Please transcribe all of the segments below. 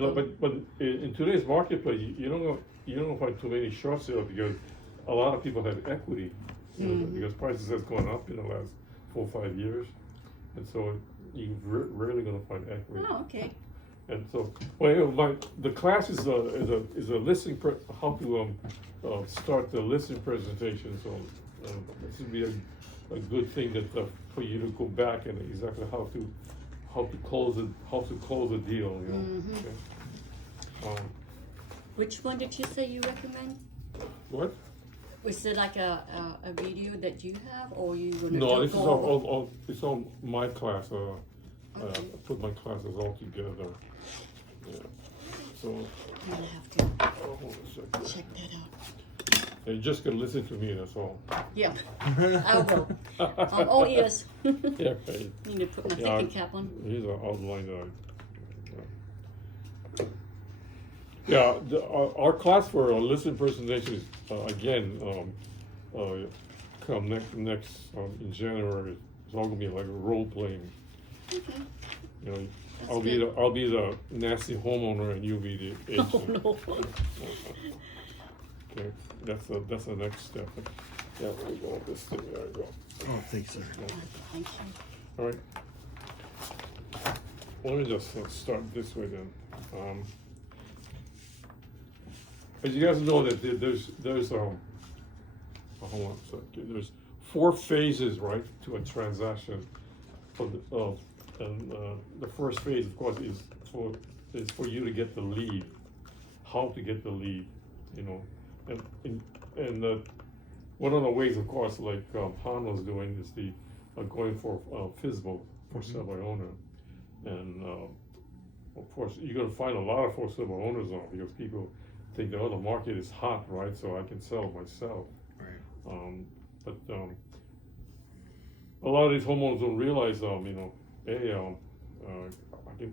No, but in today's marketplace, you don't find too many short sales because a lot of people have equity, because prices has gone up in the last 4 or 5 years, and so you rarely gonna find equity. Oh, okay. And so, well, the class is a listing how to start the listing presentation. So this would be a good thing that for you to go back and exactly how to close a deal. Okay? Which one did you say you recommend? What? Was it like a video that you have, or you gonna No, this is go over? all it's all my class. I Okay. put my classes all together. Yeah. So I'm gonna have to hold on a second. check that out. And you just can listen to me. That's all. Yeah, I will. I'm all ears. Yeah, right. Need to put my Yeah, thinking cap on. Here's an outline that yeah, our class for listing presentation is again come next in January. It's all gonna be like role playing. Okay. You know, That's I'll good. be the nasty homeowner and you'll be the agent. Oh no. Okay, that's the next step. Yeah, there we go. This thing. There we go. Oh, thanks, sir. Thank you. All right. Let me just start this way then. As you guys know that there's hold on a second. There's 4 phases, right, to a transaction. The first phase, of course, is for you to get the lead. How to get the lead, and one of the ways, of course, like Han was doing, is going for FSBO, for sale by owner, and of course you're gonna find a lot of for sale by owners now because people think the market is hot, right? So I can sell it myself. Right. But a lot of these homeowners don't realize, hey, I think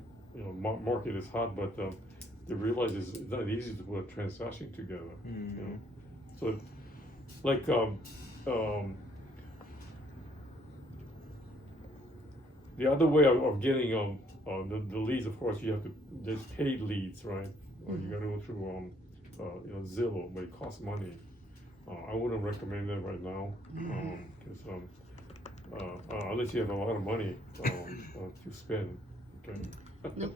market is hot, but they realize it's not easy to put a transaction together. So like the other way of getting the leads, of course, there's paid leads, right? You got to go through Zillow, but it costs money. I wouldn't recommend that right now, because unless you have a lot of money to spend. Okay. Nope.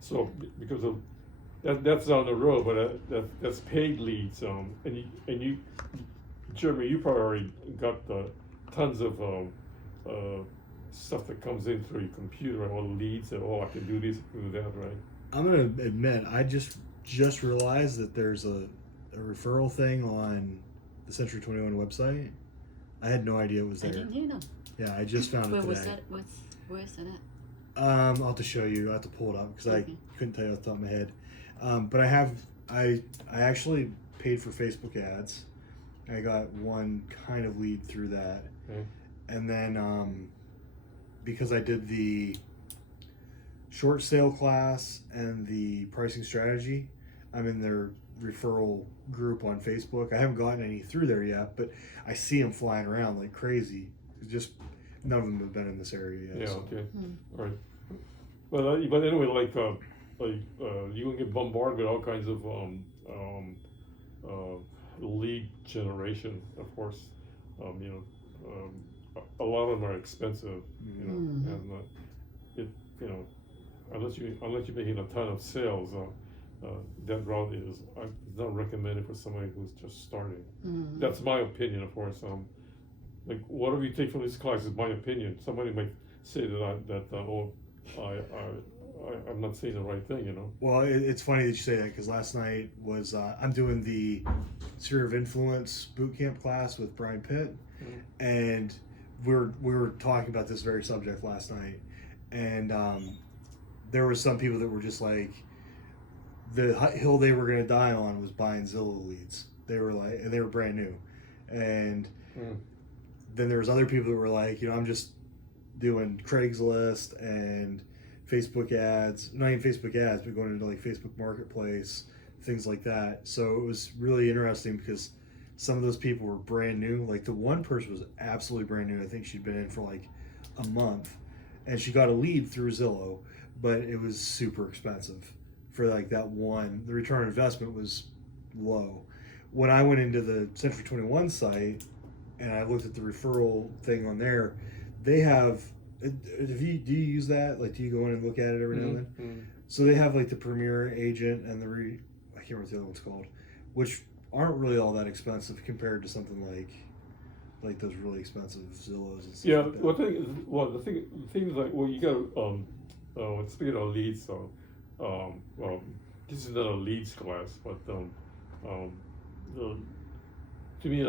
So because of that's down the road, but that's paid leads. And you, Jeremy, you probably already got the tons of stuff that comes in through your computer, all the leads, and I can do this, do that, right? I'm gonna admit, I just realized that there's a referral thing on the Century 21 website. I had no idea it was I there. didn't know. Yeah, I just found Where it today. was that? Where is that at? I'll have to show you. I have to pull it up because Okay. I couldn't tell you off the top of my head. But I actually paid for Facebook ads. I got one kind of lead through that, Okay. and then because I did the short sale class and the pricing strategy, I'm in their referral group on Facebook. I haven't gotten any through there yet, but I see them flying around like crazy. It's just none of them have been in this area yet. Yeah. So. Okay. All right. But anyway, you can get bombarded with all kinds of lead generation. Of course, a lot of them are expensive. And unless you're making a ton of sales, that route is not recommended for somebody who's just starting. That's my opinion, of course. Like whatever you take from this class is my opinion. Somebody might say I'm not saying the right thing, Well, it's funny that you say that because last night was I'm doing the Sphere of Influence bootcamp class with Brian Pitt, and we were talking about this very subject last night, and there were some people that were just like, the hill they were going to die on was buying Zillow leads. They were like, and they were brand new, and then there was other people that were like, I'm just doing Craigslist and Facebook ads, not even Facebook ads, but going into like Facebook Marketplace, things like that. So it was really interesting because some of those people were brand new. Like the one person was absolutely brand new. I think she'd been in for like a month, and she got a lead through Zillow, but it was super expensive. for like that one. The return on investment was low. When I went into the Century 21 site and I looked at the referral thing on there, they have. Do you use that? Like, do you go in and look at it every now and then? Mm-hmm. So they have like the Premier Agent and I can't remember what the other one's called, which aren't really all that expensive compared to something like those really expensive Zillows and stuff. Yeah, like that. the thing is like, well, you got speaking of leads, this is not a leads class, but to me,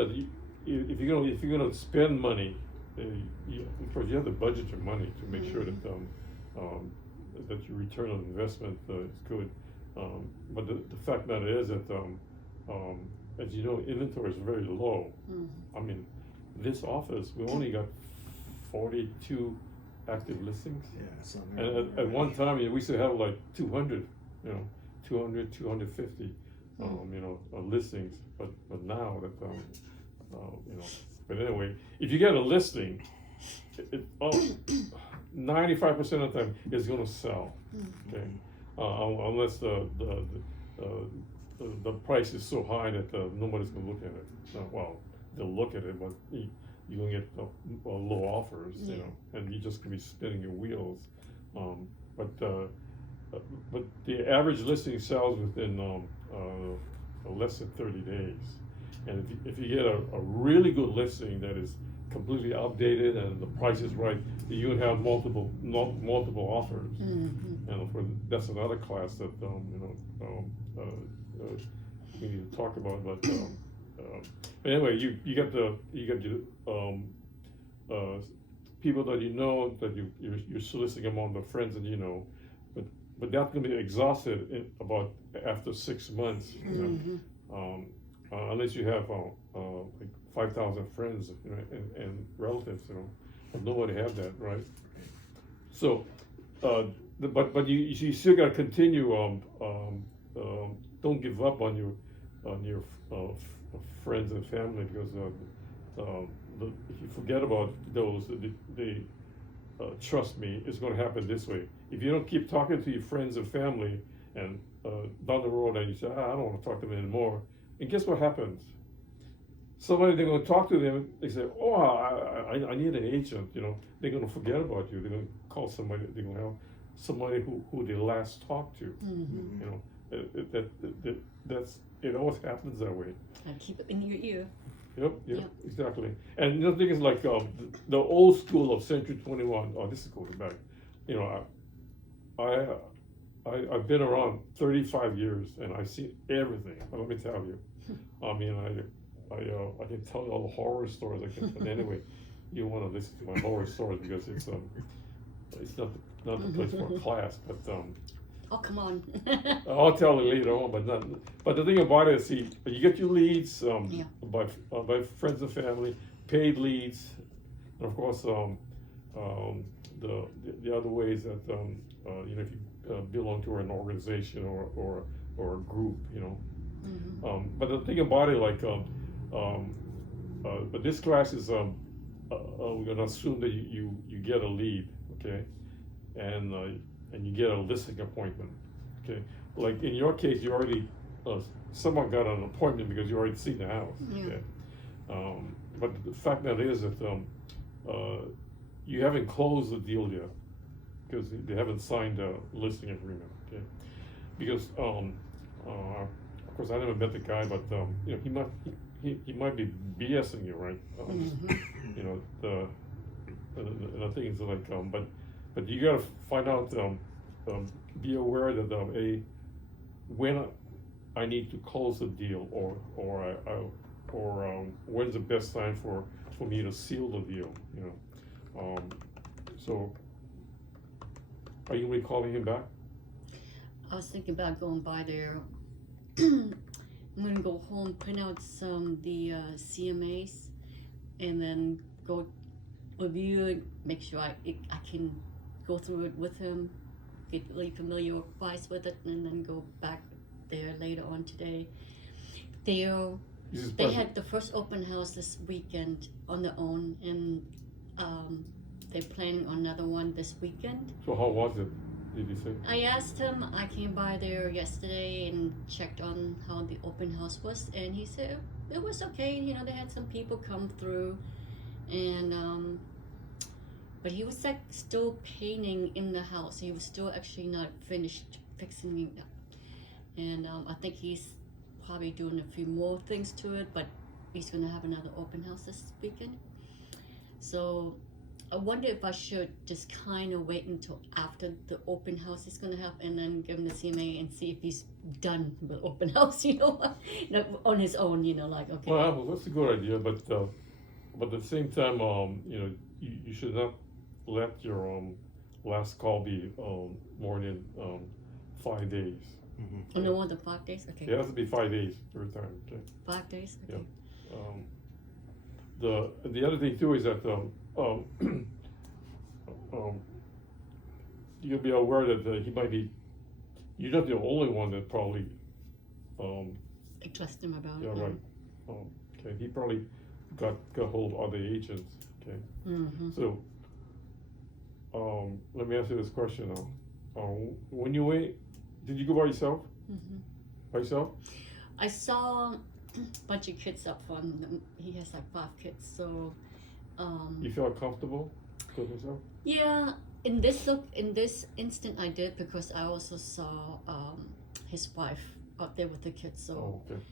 if you're gonna spend money, of course you have to budget your money to make sure that that your return on investment is good. But the fact that is that as you know, inventory is very low. I mean, this office we only got 42 active listings. Yeah, it's not And at one time, we used to have like 200, 250, listings. But now that, but anyway, if you get a listing, 95% of the time it's going to sell. Okay, unless the price is so high that nobody's going to look at it. Well, they'll look at it, but you're gonna get low offers, and you're just gonna be spinning your wheels. But the average listing sells within less than 30 days. And if you get a really good listing that is completely updated and the price is right, you can have multiple offers. And of course, that's another class that we need to talk about. But anyway, you get your people that you know that you're soliciting among the friends that you know, but that's going to be exhausted about after 6 months. Unless you have like 5,000 friends and relatives, but nobody have that, right? So, but you still got to continue. Don't give up on your friends and family, because if you forget about those, they trust me, it's going to happen this way. If you don't keep talking to your friends and family, and down the road, and you say, I don't want to talk to them anymore, and guess what happens? Somebody, they're going to talk to them, they say, oh, I need an agent, they're going to forget about you. They're going to call somebody, they're going to have somebody who they last talked to. That's it. Always happens that way. And keep it in your ear. Yep, exactly. And the thing is, like the old school of Century 21. Oh, this is going back. I've been around 35 years, and I've seen everything. But let me tell you, I mean, I can tell you all the horror stories I can. But anyway, you want to listen to my horror stories because it's not the place for a class, but Oh, come on. I'll tell you later on, but the thing about it is, see, you get your leads by friends and family, paid leads, and of course the other ways that if you belong to an organization or a group, but the thing about it, like but this class is we're gonna assume that you get a lead, okay, and you get a listing appointment, okay? Like in your case, you already, someone got an appointment because you already seen the house, okay? But the fact that is that you haven't closed the deal yet because they haven't signed a listing agreement, okay? Because of course I never met the guy, but he might be BSing you, right? The things like but you gotta find out, be aware that when I need to close the deal, or when's the best time for me to seal the deal, So, are you really calling him back? I was thinking about going by there. I'm gonna go home, print out the CMAs, and then go review it, make sure I can go through it with him, get really familiarized with it, and then go back there later on today. They had the first open house this weekend on their own, and they're planning on another one this weekend. So how was it? did he say? I asked him. I came by there yesterday and checked on how the open house was, and he said it was okay. You know, they had some people come through, and but he was like still painting in the house. He was still actually not finished fixing it up, and I think he's probably doing a few more things to it. But he's gonna have another open house this weekend. So I wonder if I should just kind of wait until after the open house is gonna happen, and then give him the CMA and see if he's done with open house. You know, on his own. You know, like okay. Well, that's a good idea, but at the same time, you know, you should not let your last call be more than 5 days. Mm-hmm. Oh, no more than 5 days. Okay. It has to be 5 days every time. Okay. 5 days. Okay. The other thing too is that you'll be aware that he might be. You're not the only one that probably. I trust him about Yeah, it. right. Okay, he probably got hold of other agents. Okay, Mm-hmm. so let me ask you this question now. When you went, did you go by yourself? Mm-hmm. By yourself? I saw a bunch of kids up front. He has like 5 kids, so. You felt comfortable with yourself? Yeah, in this instant, I did because I also saw his wife out there with the kids. So, Oh, okay.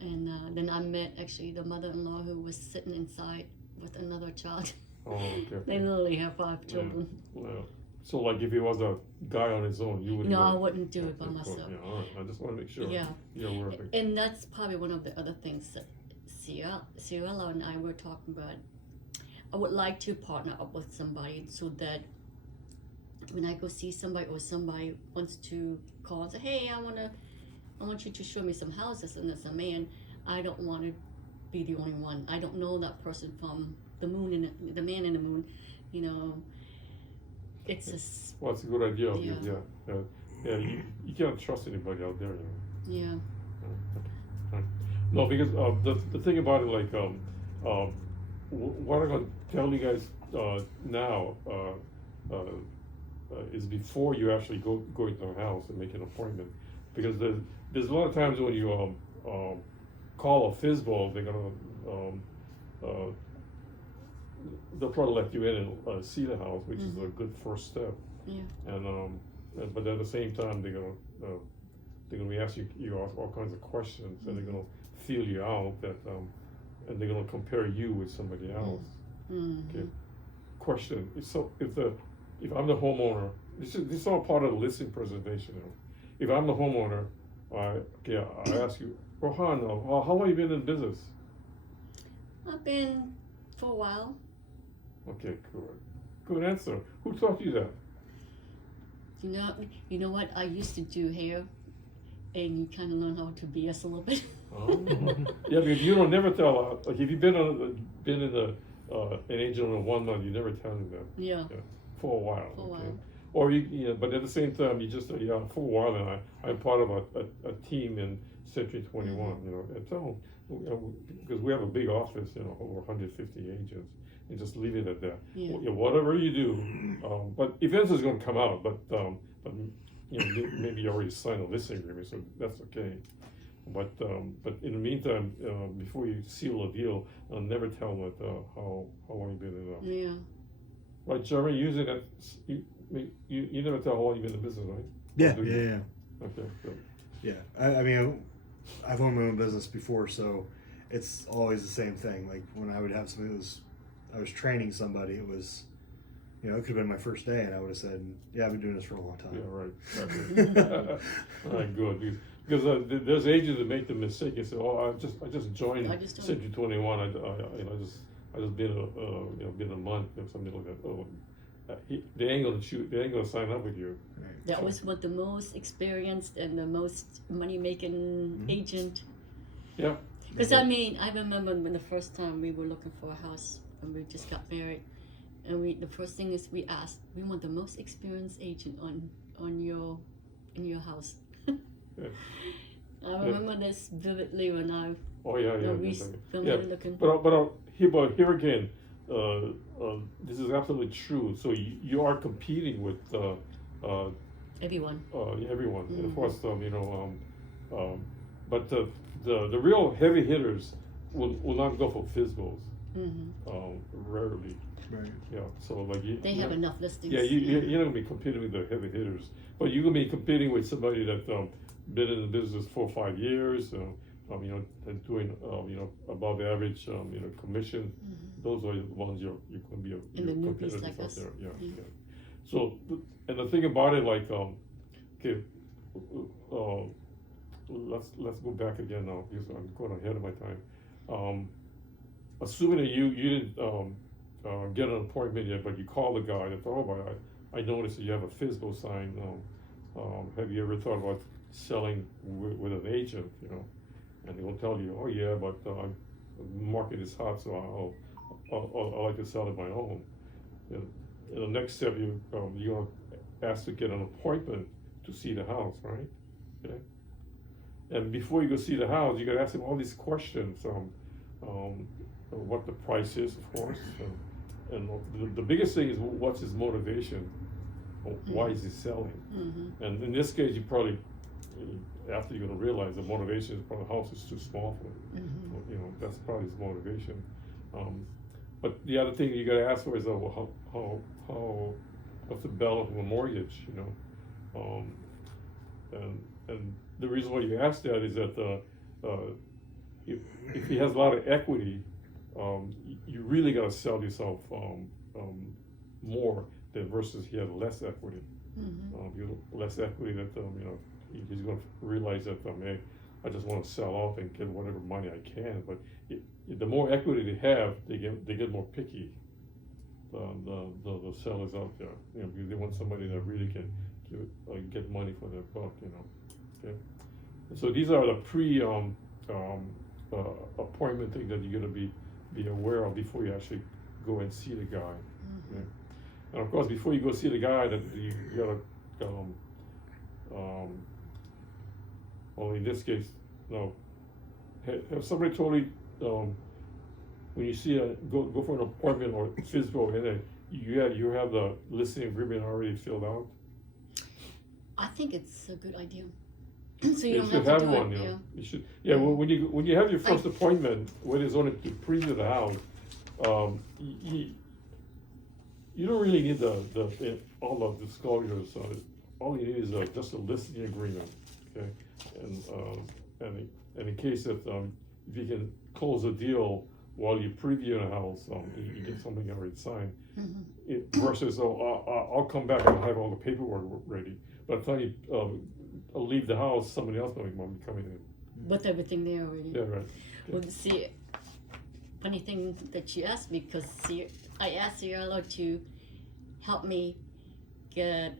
and then I met actually the mother-in-law who was sitting inside with another child. Oh, okay. They literally have 5 children. Yeah. So, like, if he was a guy on his own, you wouldn't. No, I go- wouldn't do it by Okay, cool. myself. Yeah, all right. I just want to make sure. Yeah. You're aware of it. And that's probably one of the other things that Ciela and I were talking about. I would like to partner up with somebody so that when I go see somebody or somebody wants to call and say, hey, I want you to show me some houses, and as a man, I don't want to be the only one. I don't know that person from the moon and the man in the moon, you know. It's just Well, it's a good idea. Yeah. Yeah. You can't trust anybody out there, you know. yeah. No, because the thing about it, like, what I'm gonna tell you guys now is before you actually go into the house and make an appointment, because there's a lot of times when you call a FISBO, they're gonna they'll probably let you in and see the house, which is a good first step. Yeah. And but at the same time, they're gonna be asking you all kinds of questions, and they're gonna feel you out that and they're gonna compare you with somebody else. Mm-hmm. Okay. Question: so if I'm the homeowner, this is all part of the listing presentation. You know. If I'm the homeowner, I ask you, Rohan, how long have you been in business? I've been for a while. Okay, good answer. Who taught you that? You know what? I used to do hair, and you kind of learn how to BS a little bit. Oh. Yeah, because you don't never tell. Like if you've been in an agent on 1 month, you never tell them that. Yeah. For a while. For a okay? while. Or but at the same time, you just for a while, and I'm part of a team in Century 21. You know, and tell them, because we have a big office, over 150 agents, and just leave it at that. Yeah. Whatever you do, but events is going to come out, but maybe you already signed a listing agreement, so that's okay. But in the meantime, before you seal a deal, never tell them how long you've been in the. Yeah. Right, Jeremy, usually that you never tell how long you've been in the business, right? Yeah, Or do you? yeah. Okay, good. Yeah, I mean, I've owned my own business before, so it's always the same thing. Like when I would have somebody I was training somebody, it was, it could have been my first day, and I would have said, yeah, I've been doing this for a long time. Yeah, right. Okay. All right, good. Because there's agents that make the mistake and say, "Oh, I just joined Century 21. I just been a month." And somebody look at, they ain't gonna shoot. They ain't gonna sign up with you. Right. That was what the most experienced and the most money-making agent. Yeah. Because I mean, I remember when the first time we were looking for a house when we just got married, and the first thing is we want the most experienced agent in your house. Yeah. I remember this vividly when I Oh yeah. looking. But here again, this is absolutely true. So you are competing with Everyone. Everyone. And of Mhm. course, but the real heavy hitters will not go for physicals. Hmm. Rarely. Right. Yeah. So like They have enough listings. Yeah, you're not gonna be competing with the heavy hitters, but you're gonna be competing with somebody that been in the business 4 or 5 years, and doing above average commission. Mhm. Those are the ones you're gonna be And the your newbies competitors like out us. there. Yeah, Yeah. yeah. So and the thing about it, like okay, uh, let's go back again now because I'm going ahead of my time. Assuming that you didn't get an appointment yet, but you call the guy and thought, oh, I noticed that you have a physical sign. Have you ever thought about selling with an agent? And they'll tell you, oh yeah, but the market is hot, so I'll like to sell it my own. And in the next step, you're asked to get an appointment to see the house, right? Okay. And before you go see the house, you got to ask him all these questions. What the price is, of course, and the biggest thing is what's his motivation? Why is he selling? Mm-hmm. And in this case, you probably after you're gonna realize the motivation is probably the house is too small for him. Mm-hmm. That's probably his motivation. But the other thing you got to ask for is how what's the balance of a mortgage? And the reason why you ask that is that if he has a lot of equity, you really got to sell yourself more than versus he has less equity. Mm-hmm. You less equity that he's going to realize that hey, I just want to sell off and get whatever money I can. But the more equity they have, they get more picky. The sellers out there, because they want somebody that really can get money for their buck. Okay. And so these are the appointment things that you're going to be aware of before you actually go and see the guy. Mm-hmm. Okay? And of course, before you go see the guy, that you gotta well, in this case, no. Have somebody told you when you see go for an appointment or physical, and then you have the listing agreement already filled out? I think it's a good idea. So you don't should have to do one. it. Yeah. You should. Yeah. Well, when you have your first appointment, when it's only to preview the house, you don't really need all the disclosures. All you need is just a listing agreement, okay? And in case that if you can close a deal while you preview a house, you get something already signed. Mm-hmm. Versus I'll come back and I'll have all the paperwork ready. But by the time I'll leave the house, somebody else might be coming in. With everything there already. Yeah, right. Well, see, funny thing that you asked me, because I asked Cielo to help me get,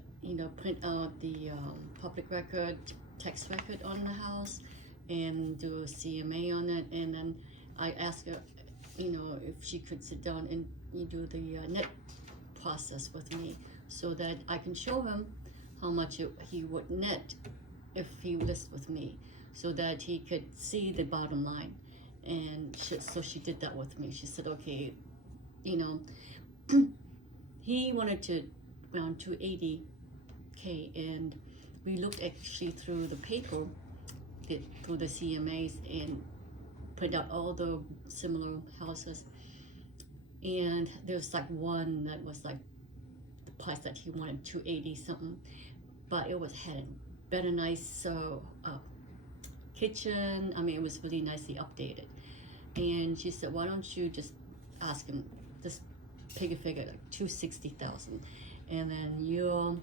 print out the public record, tax record on the house, and do a CMA on it. And then I asked her, if she could sit down and do the net process with me, so that I can show him how much he would net if he lists with me, so that he could see the bottom line. And so she did that with me. She said, okay, he wanted to around 280K, and we looked actually through the paper, through the CMAs, and put out all the similar houses. And there was like one that was like the price that he wanted, 280 something, but it had a better, nice kitchen. I mean, it was really nicely updated. And she said, why don't you just ask him, just pick a figure, like 260,000, and then you'll,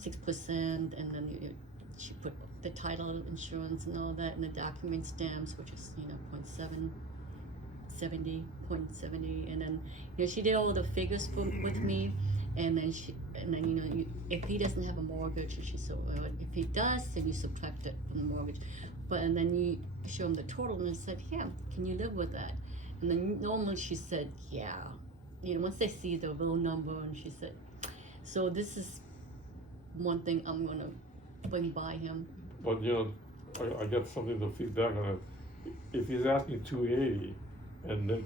6%, and then she put the title, insurance, and all that, and the document stamps, which is 0.70, and then she did all the figures with me, and then if he doesn't have a mortgage, she said, well, if he does, then you subtract it from the mortgage, and then you show him the total, and I said, yeah, can you live with that? And then normally she said, yeah, once they see the real number, and she said, so this is one thing I'm gonna bring by him. But I get something to feedback on it. If he's asking 280, and then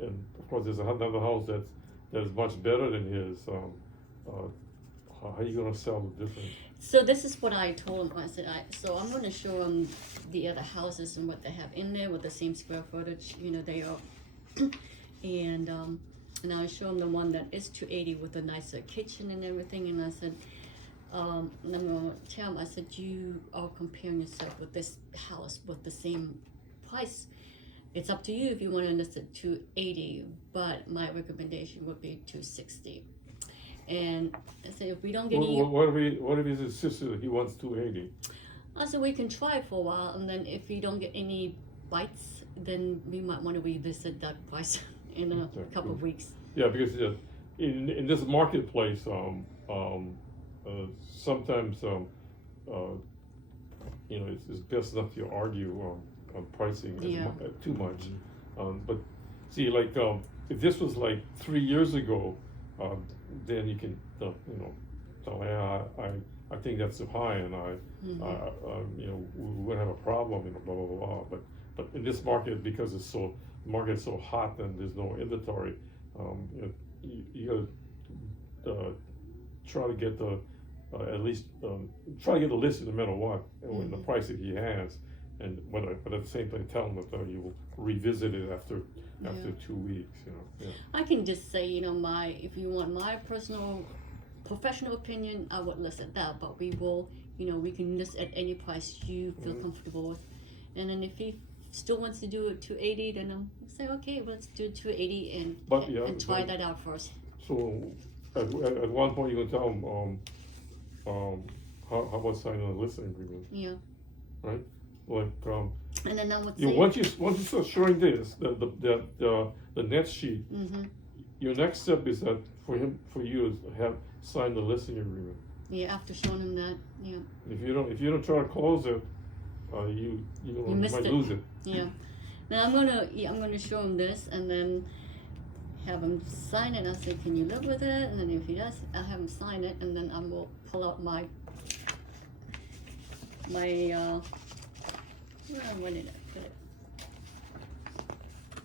and of course there's another house that's that is much better than his, how are you gonna sell the difference? So this is what I told him. I said, so I'm going to show him the other houses and what they have in there with the same square footage. You know, they are, and I show him the one that is 280 with a nicer kitchen and everything. And I said, and I'm going to tell him. I said, you are comparing yourself with this house with the same price. It's up to you if you want to list it 280, but my recommendation would be 260. And I said, if we don't get any, What if he's insisted that he wants 280? I said we can try for a while, and then if you don't get any bites, then we might want to revisit that price in a couple of weeks. Yeah, because in this marketplace, sometimes it's best not to argue on pricing too much. But see, like if this was like 3 years ago, then you can tell, I think that's too high, and we're gonna have a problem, blah blah blah. But in this market, because the market is so hot and there's no inventory, you gotta try to get at least try to get the listing no matter what, and the price that he has, but at the same time tell him that you will revisit it after 2 weeks. I can just say, if you want my professional opinion, I would list at that, but we will, we can list at any price you feel comfortable with. And then if he still wants to do it 280, then I'll say, okay, let's do 280 and try that out first. So at one point you're gonna tell him, how about signing a listing agreement? Yeah. Right? Like, and then I would say, once you start showing this, the net sheet, your next step is that for you to have signed the listing agreement. Yeah, after showing him that, yeah. If you don't try to close it, you might lose it. Yeah. Now I'm gonna show him this, and then have him sign it. I'll say, can you live with it? And then if he does, I'll have him sign it, and then I will pull out my when did I put it?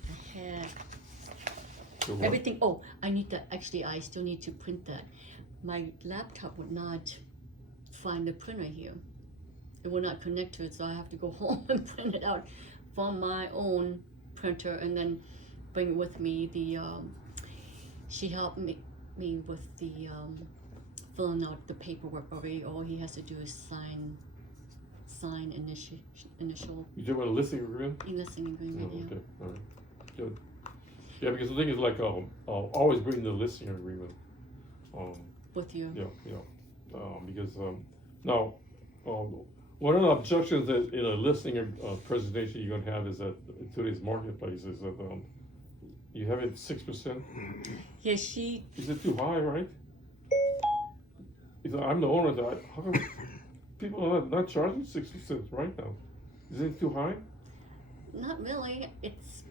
I had everything. Oh, I still need to print that. My laptop would not find the printer here. It will not connect to it, so I have to go home and print it out from my own printer and then bring it with me. She helped me with the filling out the paperwork already. All he has to do is sign initial. You talking about a listing agreement? Listing agreement, yeah. Okay, all right, good. Yeah, because the thing is, like, I'll always bring the listing agreement. With you. Yeah. Because now, one of the objections that in a listing presentation you're gonna have is that today's marketplace is that you have it 6%. Yeah, Is it too high, right? I'm the owner. How come people are not charging 6% right now? Is it too high? Not really. It's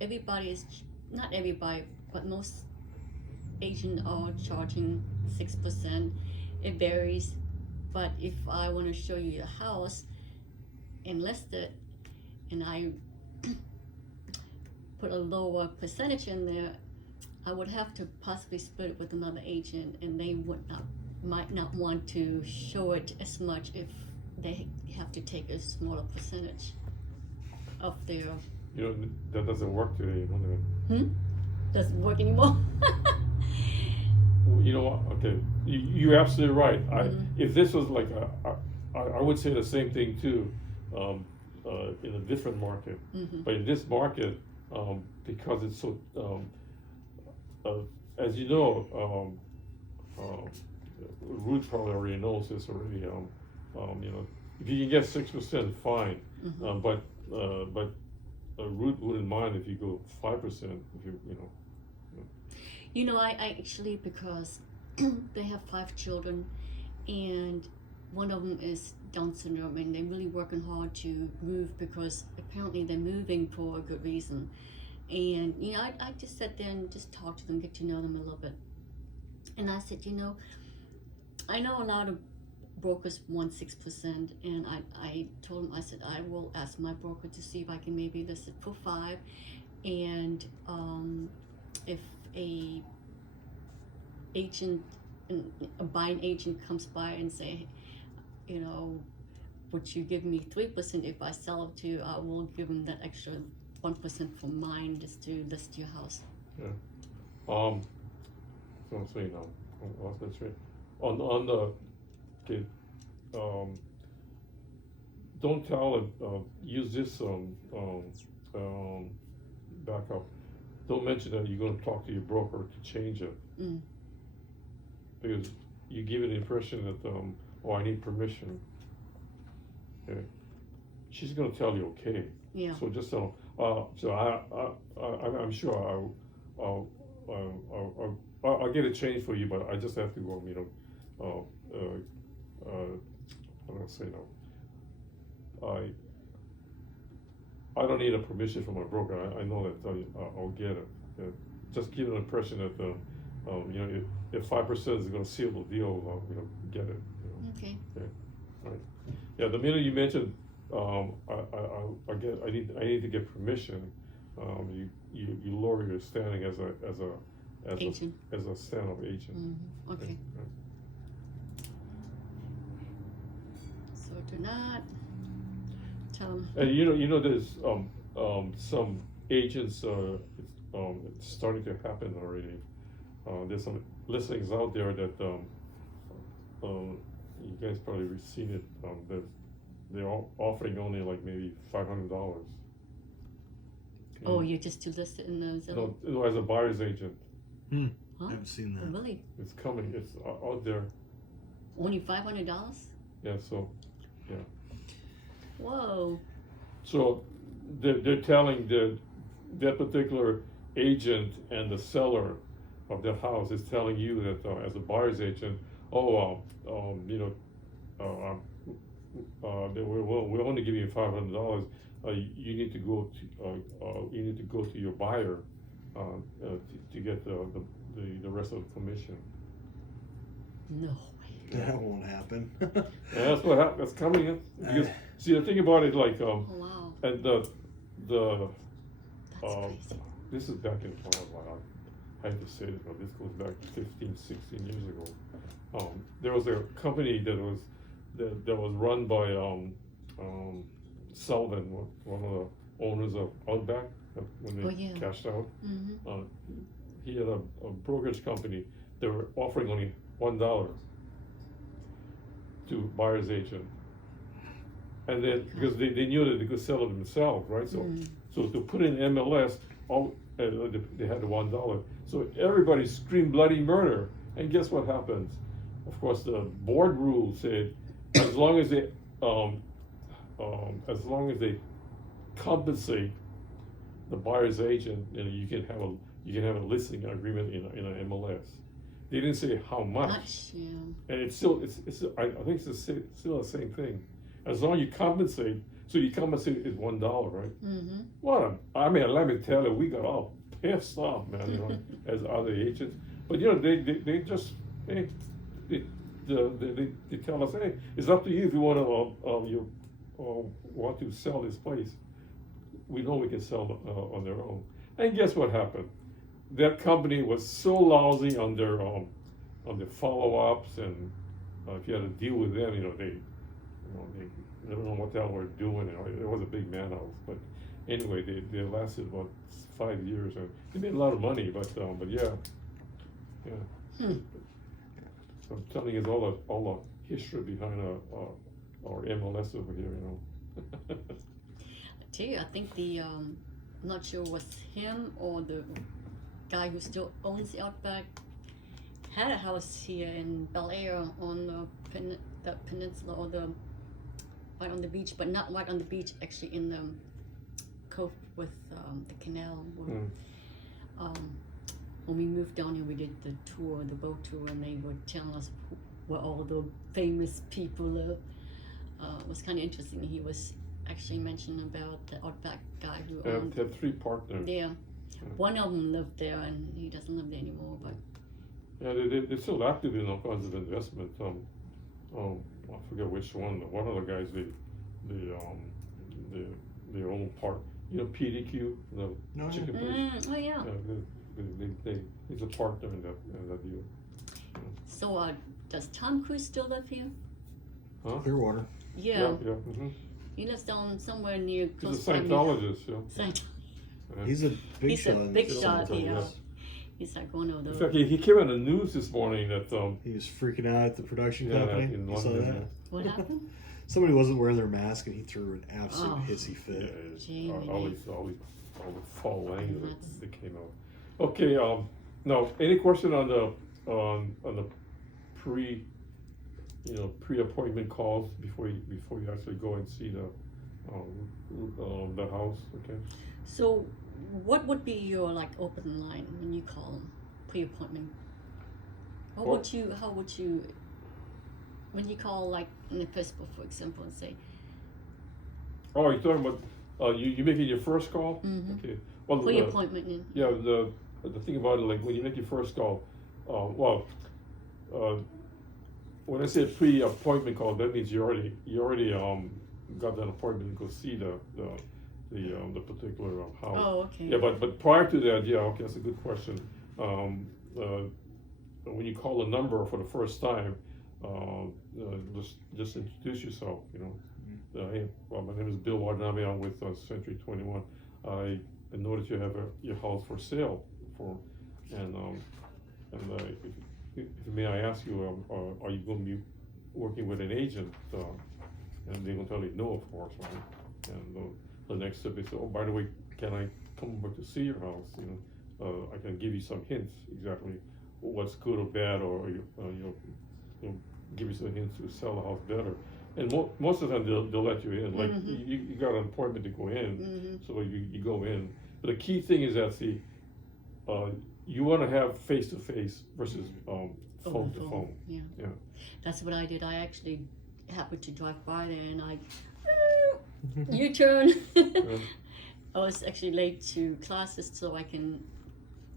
everybody is not everybody, but most agents are charging 6%. It varies, but if I want to show you the house and list it, and I put a lower percentage in there, I would have to possibly split it with another agent, and they might not want to show it as much if they have to take a smaller percentage of their. That doesn't work today. Doesn't work anymore. You know what? Okay, you're absolutely right. If this was like I would say the same thing too, in a different market. But in this market, because it's so, as you know, Ruth probably already knows this already. If you can get 6%, fine. But Ruth wouldn't mind if you go 5%. I actually, because they have 5 children, and one of them is Down syndrome, and they're really working hard to move because apparently they're moving for a good reason. And I just sat there and just talked to them, get to know them a little bit. And I said, I know a lot of brokers want 6%, and I told him, I said, I will ask my broker to see if I can maybe list it for 5, and if a agent, a buying agent comes by and say, you know, would you give me 3% if I sell it to you? I will give them that extra 1% for mine just to list your house. So I'm saying now, what's that say? On the, okay, don't tell it, use this, backup. Don't mention that you're gonna talk to your broker to change it. Because you give it the impression that, oh, I need permission. Okay, she's gonna tell you okay. Yeah. So just so I'm sure I'll get it changed for you, but I just have to go. You know, I'm gonna say no. I don't need a permission from my broker. I know that I'll get it. Just give an impression that you know, if 5% is gonna seal the deal, you know, get it. You know. Okay. Okay. Right. Yeah. The minute you mentioned, I need to get permission. You lower your standing as a Agent. as a stand-up agent. Okay. Right. So do not tell them. And you know, there's some agents. It's starting to happen already. There's some listings out there that you guys probably seen it. That they're offering only like maybe $500. Oh, you just to list it in the Zillow? No, as a buyer's agent. Huh? I haven't seen that. Really? It's coming. It's out there. Only $500? Yeah. So, yeah. Whoa. So they're telling that particular agent and the seller of that house is telling you that as a buyer's agent, you know, we'll only give you $500. You need to go to your buyer to get the rest of the commission. No way. That won't happen. And that's what happens. That's coming in. Because see, the thing about it, like, Oh, wow. and That's uh, crazy. this is back in, I hate to say it, but this goes back 15, 16 years ago. There was a company that was run by Sullivan, one of the owners of Outback, when they cashed out. He had a brokerage company. They were offering only $1 to buyer's agent, and then because they knew that they could sell it themselves, right? So to put in MLS, they had the $1. So everybody screamed bloody murder, and guess what happens? Of course, the board rule said as long as they compensate the buyer's agent, you know, you can have a listing agreement in an MLS. They didn't say how much. Yeah. And it's still I think it's still the same thing. As long as you compensate, so you compensate is $1, right? Let me tell you, we got all pissed off, man, you know, as other agents. But you know, they just they tell us, hey, it's up to you if you want to sell this place. We know we can sell on their own. And guess what happened? That company was so lousy on their follow-ups, and if you had to deal with them, you know, they don't know what the hell we're doing. You know, it was a big man house, but anyway, they lasted about 5 years, and they made a lot of money. But yeah. So I'm telling you, all the history behind our MLS over here, you know. I tell you, I think I'm not sure it was him or the guy who still owns the Outback had a house here in Bel Air on the peninsula, or right on the beach, but not right on the beach, actually in the cove with the canal. When we moved down here, we did the boat tour, and they were telling us where all the famous people live. It was kind of interesting. He was actually mentioning about the Outback guy who owned. They had 3 partners. Yeah. One of them lived there, and he doesn't live there anymore. But yeah, they're still active in all kinds of investment. I forget which one. One of the guys, they own part. You know, PDQ, the chicken place. Oh yeah. he's a partner in that deal. So, does Tom Cruise still live here? Huh? Clearwater. Yeah. Yeah. Mm-hmm. He lives down somewhere near He's close a by me. Scientologist, yeah. Scientologist. He's a big He's shot. a in big the shot, Scientology. yeah. He's like one of In those. fact, he came on the news this morning that He was freaking out at the production yeah, company. in You saw London. that? What happened? Somebody wasn't wearing their mask and he threw an absolute Oh. hissy Yeah, fit. Gee, all the foul language That's- that came out. Okay, now any question on the pre-appointment calls before you actually go and see the house? Okay. So, what would be your like open line when you call them pre-appointment? How would you, when you call like an episcopal, for example, and say Oh, you're talking about you making your first call? Mhm. Okay. Well, pre-appointment? yeah. The thing about it, like when you make your first call, when I say pre-appointment call, that means you already got that appointment to go see the particular house. Oh, okay. Yeah, but prior to that, yeah, okay, that's a good question. When you call a number for the first time, just introduce yourself. Hey, well, my name is Bill Watanabr. I'm with Century 21. I know that you have your house for sale if may I ask you, are you going to be working with an agent? And they're going to tell you no, of course, right? And the next step is, oh, by the way, can I come over to see your house? I can give you some hints exactly what's good or bad, or give you some hints to sell the house better. And most of the time they'll let you in. Like Mhm. you got an appointment to go in, Mhm. so you go in. But the key thing is that you want to have face to face versus phone to phone. Yeah. Yeah. That's what I did. I actually happened to drive by there and I U-turn. I was actually late to classes so I can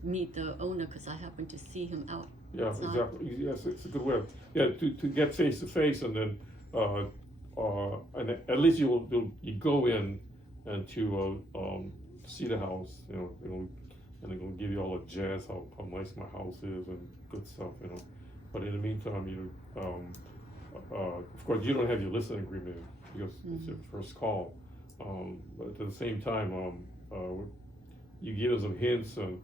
meet the owner because I happened to see him out. Yeah, outside. exactly. Yes, it's a good way. To get face to face, and then and at least you go in and to see the house. And they're gonna give you all the jazz how nice my house is and good stuff. But in the meantime, of course you don't have your listening agreement because it's your first call. But at the same time, you give them some hints and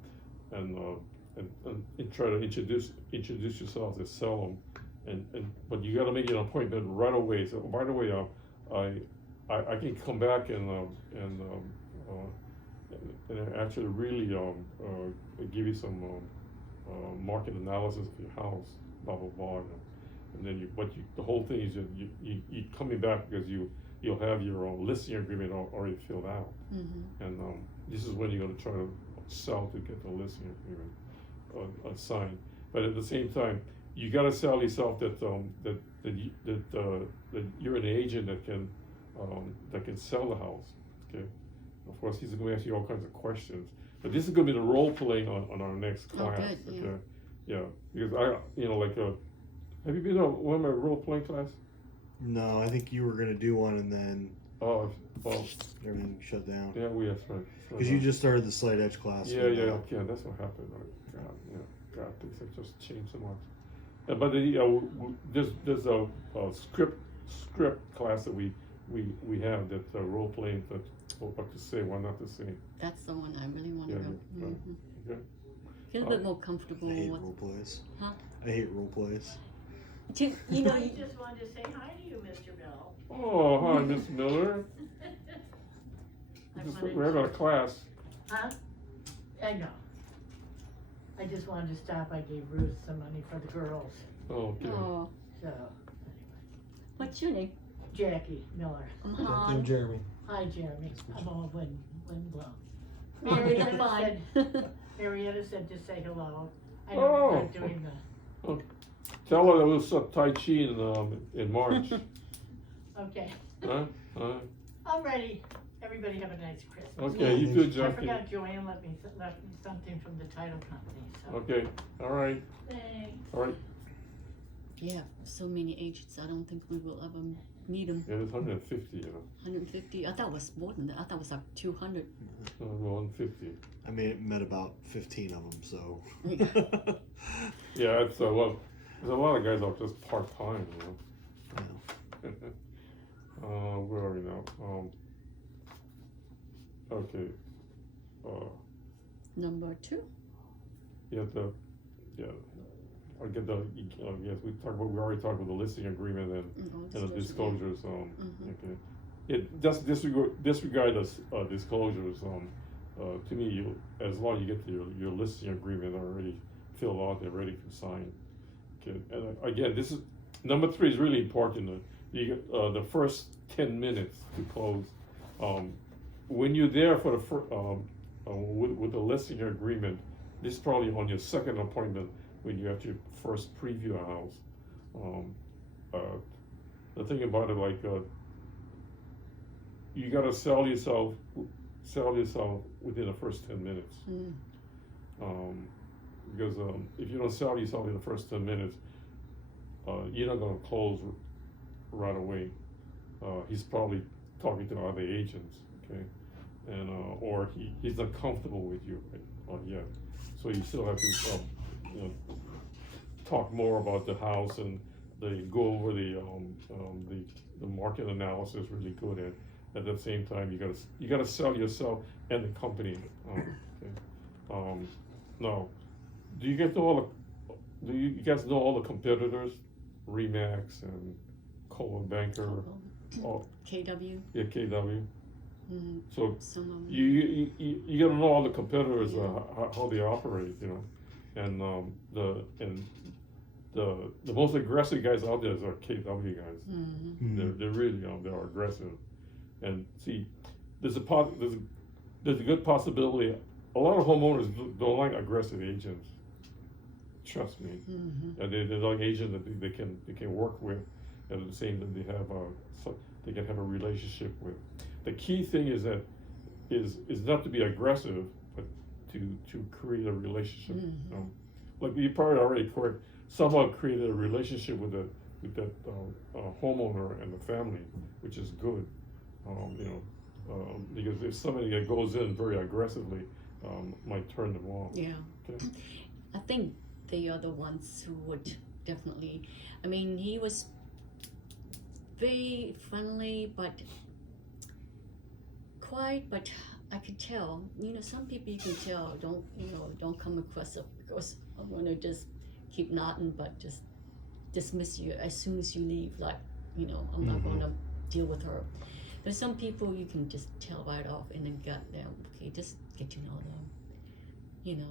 try to introduce yourself to sell them, but you got to make an appointment right away. So by the way, I can come back and actually really give you some market analysis of your house, blah blah blah, and then the whole thing is you coming back because you'll have your listing agreement already filled out, and this is when you're going to try to sell to get the listing agreement signed. But at the same time, you got to sell yourself that you're an agent that can sell the house. Okay. Of course, he's going to ask you all kinds of questions. But this is going to be the role playing on our next class. Oh, good, okay. Yeah. Because have you been to one of my role playing class? No, I think you were going to do one and then Oh, well, everything shut down. yeah, we have right. Because you just started the Slight Edge class. Yeah, that's what happened. Right? God, things have just changed so much. But there's a script class that we have that role playing that what to say, what not to say. That's the one I really want to Yeah, go. yeah, Mhm. okay. Feel a bit more comfortable I hate with. role plays. Huh? I hate role plays. You I know, just wanted to say hi to you, Mr. Bell. Oh, hi, Miss Miller. I We're wanted having a to- class. Huh? I know. I just wanted to stop. I gave Ruth some money for the girls. Oh, okay. oh, So, anyway. what's your name? Jackie Miller. I'm Thank you, Han. Jeremy. Hi, Jeremy. I'm all windblown. Mary, Marietta I'm fine. Marietta said to say hello. I know Oh. I'm not doing Tell her that we'll set Tai Chi in March. Okay. Huh? Alrighty. Everybody have a nice Christmas. Okay, you too, I Jackie. forgot Joanne left me something from the title company. So. Okay, all right, Thanks. all right. Yeah, so many agents. I don't think we will ever meet them. Yeah, it's 150, you know. 150. I thought it was more than that. I thought it was like 200. No, 150. I mean, it met about 15 of them, so. Yeah, it's well, there's a lot of guys out just part time, you know. Where are we now? Okay. Number 2. Yeah, I'll get the, yes, we already talked about the listing agreement and the disclosures, okay. It, just disregard the disclosures, to me, as long as you get your listing agreement already filled out, they're ready to sign. Okay, and again, this is, number 3 is really important, you get, the first 10 minutes to close. When you're there for the with the listing agreement, this is probably on your second appointment when you actually first preview a house. The thing about it, like, you gotta sell yourself within the first 10 minutes. Because if you don't sell yourself in the first 10 minutes, you're not gonna close right away. He's probably talking to other agents, okay? And or he's not comfortable with you yet. So you still have to talk more about the house, and they go over the market analysis really good, and at the same time you gotta sell yourself and the company. Okay. Now, do you guys know all the competitors, Remax and Coldwell Banker? KW. Yeah, KW. So Some of them. you gotta know all the competitors, how they operate, you know, and the most aggressive guys out there are KW guys. They're really they're aggressive, and see, there's a good possibility. A lot of homeowners don't like aggressive agents. Trust me, and they like agents that they can work with, and at the same time they can have a relationship with. The key thing is not to be aggressive, but to create a relationship. Like you probably already correct. Somehow created a relationship with that homeowner and the family, which is good. Because if somebody that goes in very aggressively, might turn them off. Yeah. Okay? I think they are the ones who would definitely. I mean, he was very friendly, but quiet. But I could tell. Some people you can tell don't come aggressive because I'm gonna just keep nodding, but just dismiss you as soon as you leave. Like, I'm not gonna deal with her. There's some people you can just tell right off in the gut. Okay, just get to know them.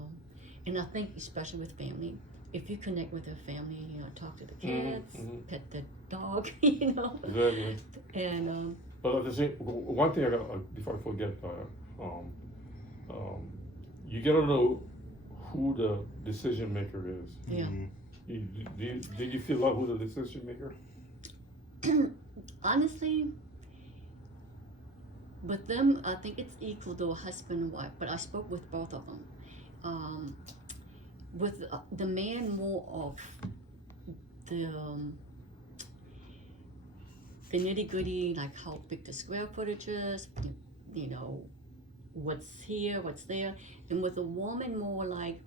And I think especially with family, if you connect with their family, talk to the kids, pet the dog, Exactly. And but at the same, one thing I got before I forget, you gotta know who the decision maker is. Yeah. Did you feel out who the decision maker? Honestly, with them, I think it's equal to husband and wife. But I spoke with both of them. With the man, more of the nitty gritty, like how big the square footage is, what's here, what's there, and with the woman, more like,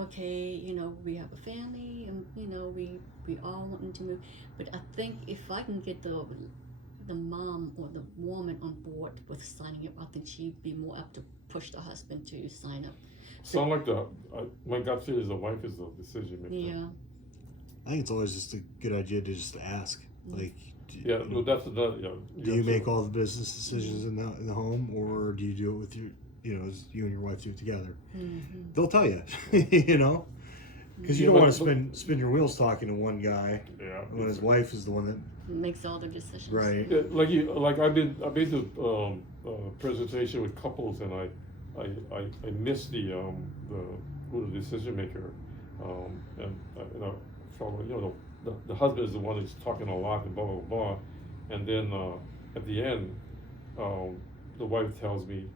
okay, we have a family, and we all want to move. But I think if I can get the mom or the woman on board with signing up, I think she'd be more apt to push the husband to sign up. Sound like my gut feel is the wife is the decision maker. Yeah. I think it's always just a good idea to just ask, like. Yeah, well, that's another. Yeah. Do you make all the business decisions in the home, or do you do it with as you and your wife do it together? They'll tell you, because you don't want to spin your wheels talking to one guy. Yeah. When his wife is the one that makes all the decisions. Right. Yeah, I've been to presentation with couples, and I missed who the decision maker, and so the husband is the one who's talking a lot and blah blah blah, and then at the end, the wife tells me,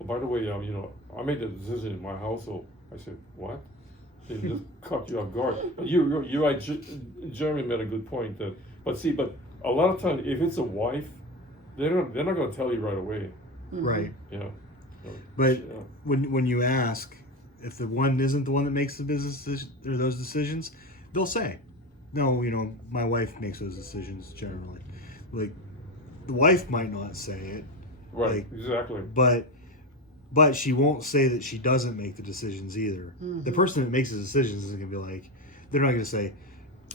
oh, by the way, I made the decision in my household. I said, what? they just caught you off guard. But you're right. Jeremy made a good point that. But a lot of times, if it's a wife, they're not going to tell you right away. Right. You know. But when you ask if the one isn't the one that makes the business or those decisions, they'll say, "No, my wife makes those decisions generally." Like the wife might not say it, Right. Exactly. but she won't say that she doesn't make the decisions either. The person that makes the decisions isn't gonna be like, they're not gonna say,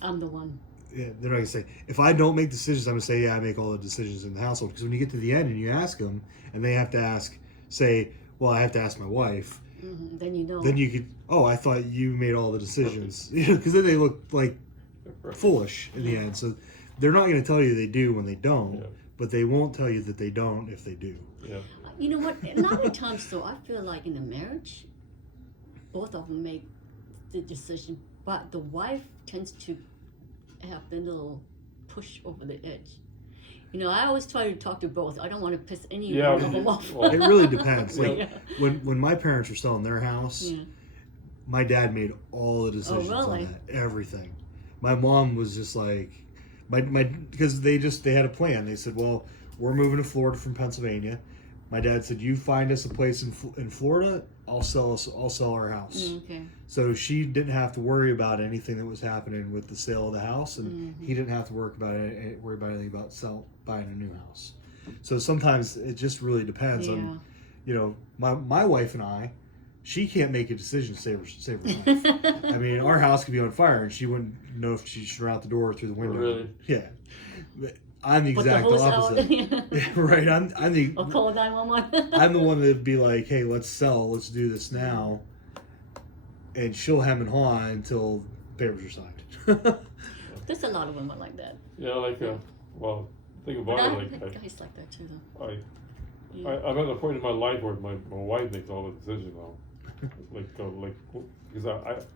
I'm the one. Yeah, they're not gonna say, if I don't make decisions, I'm gonna say, yeah, I make all the decisions in the household. Because when you get to the end and you ask them, and they have to say, well, I have to ask my wife. Then you know. Then you could, I thought you made all the decisions. Because then they look like foolish in the end. So they're not gonna tell you they do when they don't, but they won't tell you that they don't if they do. Yeah. You know what? A lot of times, though, I feel like in a marriage, both of them make the decision, but the wife tends to have the little push over the edge. I always try to talk to both. I don't want to piss any one of them off. It really depends. Like when my parents were selling their house, my dad made all the decisions on that, everything. My mom was just like, because they had a plan. They said, well, we're moving to Florida from Pennsylvania. My dad said, you find us a place in Florida, I'll sell our house. Okay. So she didn't have to worry about anything that was happening with the sale of the house, and he didn't have to worry about anything about buying a new house. So sometimes it just really depends on, my wife and I, she can't make a decision to save her life. I mean, our house could be on fire, and she wouldn't know if she should run out the door or through the window. Really? Yeah. I'm the exact opposite. Right. I'm the. I'll call 911. I'm the one that'd be like, "Hey, let's do this now," and she'll hem and haw until papers are signed. There's a lot of women like that. Yeah, think about it like that. Guys like that too, though. I'm at a point in my life where my wife makes all the decisions now. Because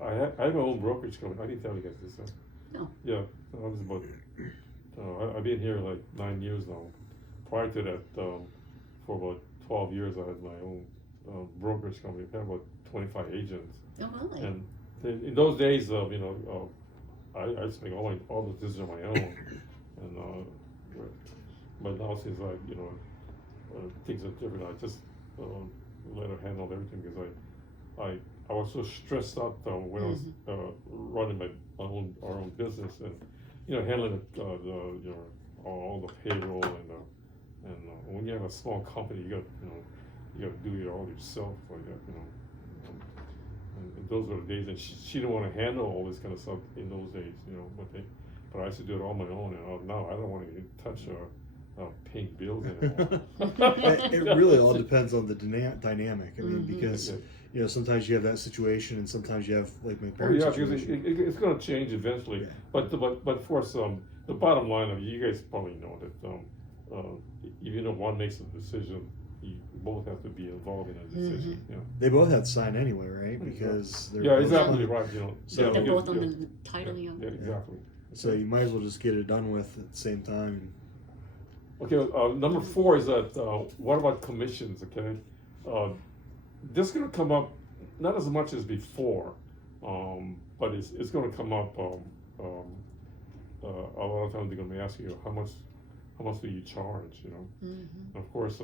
I have my own brokerage company. I didn't tell you guys this. No. Yeah, I was about. I've been here like 9 years now. Prior to that, for about 12 years, I had my own brokerage company. I had about 25 agents. Oh, really? And in those days, I just make all the decisions on my own. And but now since things are different, I just let her handle everything because I was so stressed out when I was running our own business and handling all the payroll and when you have a small company, you got to do it all yourself like that, and those were the days, and she didn't want to handle all this kind of stuff in those days, but I used to do it all on my own, and now I don't want to touch paying bills anymore. It really all depends on the dynamic. I mean, because sometimes you have that situation, and sometimes you have like my parents' situation. Because it's going to change eventually. Yeah. But of course, the bottom line of you guys probably know that if one makes a decision, you both have to be involved in a decision. They both have to sign anyway, right? Because they're exactly right. So they're both on the title. Yeah, exactly. So you might as well just get it done with at the same time. Okay, number 4 is that what about commissions? Okay, this is going to come up not as much as before, but it's going to come up. A lot of times they're going to be asking you how much do you charge? Of course,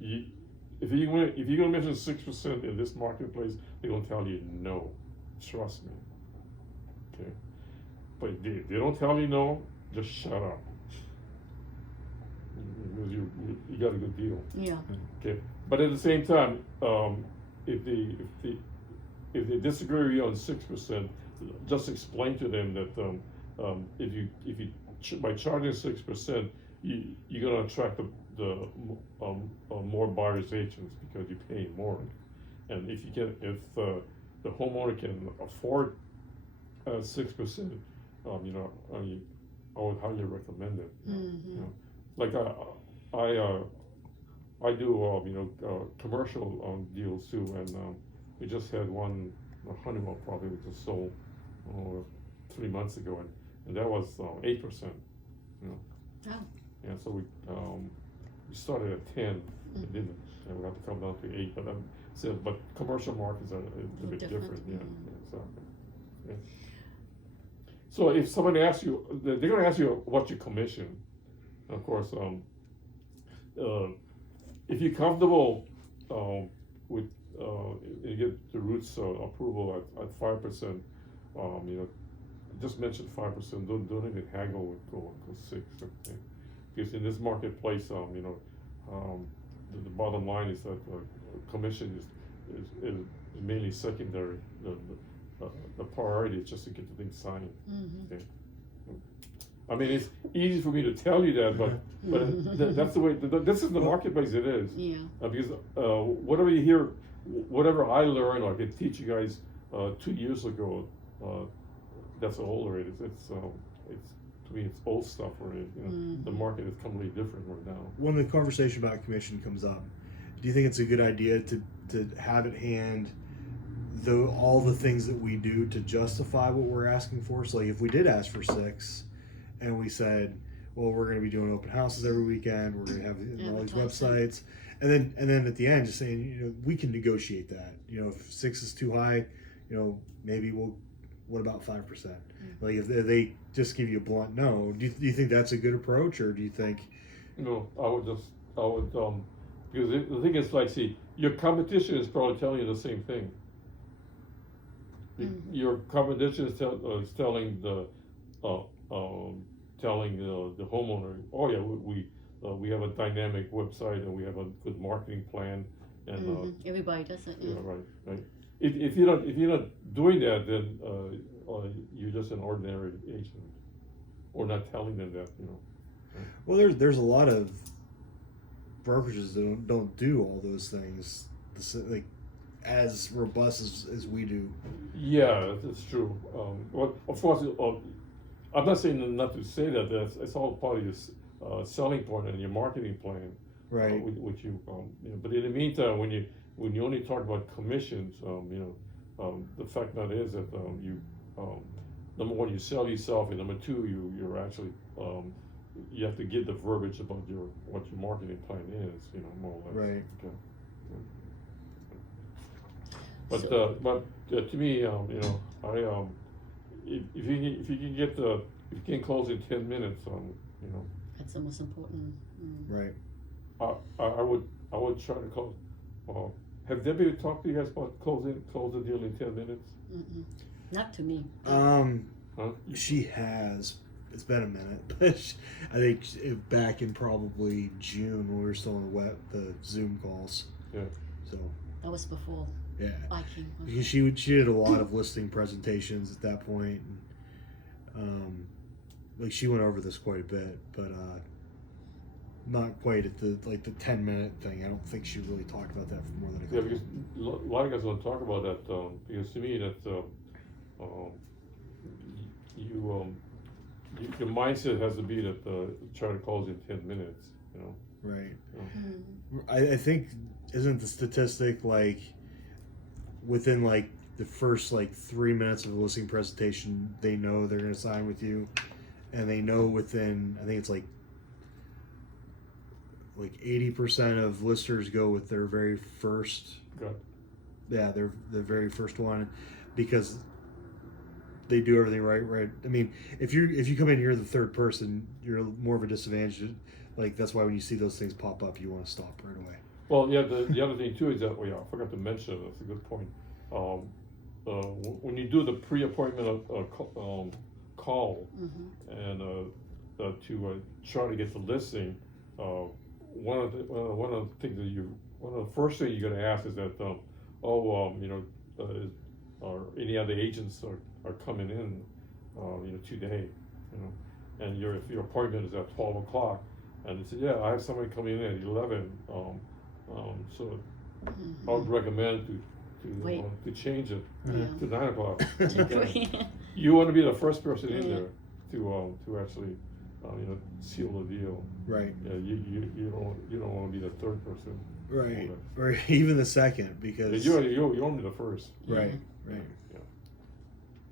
if you're going to mention 6% in this marketplace, they're going to tell you no. Trust me. Okay, but if they don't tell you no, just shut up. Because you got a good deal. Yeah. Okay. But at the same time, if they disagree with you on 6%, just explain to them that if you by charging 6%, you're gonna attract the more buyers agents because you're paying more. And if the homeowner can afford 6%, I would highly recommend it. Like I do commercial deals too, and we just had one Honeywell property we just sold 3 months ago, and that was 8%. Oh. Yeah, so we started at 10, and then we had to come down to 8. But but commercial markets are a bit different. Yeah, exactly. So if somebody asks you, they're gonna ask you what your commission. Of course, if you're comfortable with, you get the Roots approval at 5%, just mention 5%. Don't even haggle with go 6. Okay? Because in this marketplace, the bottom line is that commission is mainly secondary. The priority is just to get the thing signed. Okay? I mean, it's easy for me to tell you that, but that's the way. This is the marketplace. It is. Yeah. Because whatever you hear, whatever I learned, or I could teach you guys 2 years ago, that's older. It's to me, it's old stuff already. The market is completely different right now. When the conversation about commission comes up, do you think it's a good idea to have at hand all the things that we do to justify what we're asking for? So, like, if we did ask for 6, and we said, well, we're going to be doing open houses every weekend, we're going to have all these websites, and then at the end, just saying, we can negotiate that. If 6 is too high, maybe what about 5%? Like, if they just give you a blunt no, do you think that's a good approach, or do you think? No, I would because the thing is, like, see, your competition is probably telling you the same thing. Your competition is telling the homeowner, oh yeah, we have a dynamic website and we have a good marketing plan, and everybody does it. Yeah, right. If you're not doing that, then you're just an ordinary agent, or not telling them that. Right? Well, there's a lot of brokerages that don't do all those things, like as robust as we do. Yeah, that's true. Well, of course, I'm not saying not to say that. It's all part of your selling point and your marketing plan, right? Which you, but in the meantime, when you only talk about commissions, the fact that is that you, number one, you sell yourself, and number two, you're actually you have to get the verbiage about what your marketing plan is, more or less. Right. Okay. But to me, if you can close in 10 minutes, That's the most important. Right. I would try to close. Have Debbie talked to you guys about close the deal in 10 minutes? Not to me. Huh? She has. It's been a minute, but I think back in probably June when we were still on the Zoom calls. Yeah. So. That was before. Yeah. I came. Because she did a lot of listing presentations at that point, and like she went over this quite a bit, but not quite at the 10-minute thing. I don't think she really talked about that for more than a couple. Yeah, because a lot of guys don't talk about that. Because to me, that your mindset has to be that try to close in 10 minutes. Right. I think, isn't the statistic like within like the first 3 minutes of a listing presentation, they know they're going to sign with you, and they know within, I think it's like 80% of listers go with their very first. Good. Yeah, they're the very first one, because they do everything right. I mean, if you come in, you're the third person, you're more of a disadvantage. Like, that's why when you see those things pop up, you want to stop right away. Well, yeah. The other thing too is that I forgot to mention. That's a good point. When you do the pre-appointment call, and to try to get the listing, one of the things that one of the first things you're going to ask is that are any other agents are coming in today, and if your appointment is at 12 o'clock, and they say, yeah, I have somebody coming in at 11, so I would recommend to change it to 9 o'clock. You want to be the first person in there to actually seal the deal. Right. Yeah, you don't want to be the third person. Right. Or even the second, because you're only the first. Right. Yeah.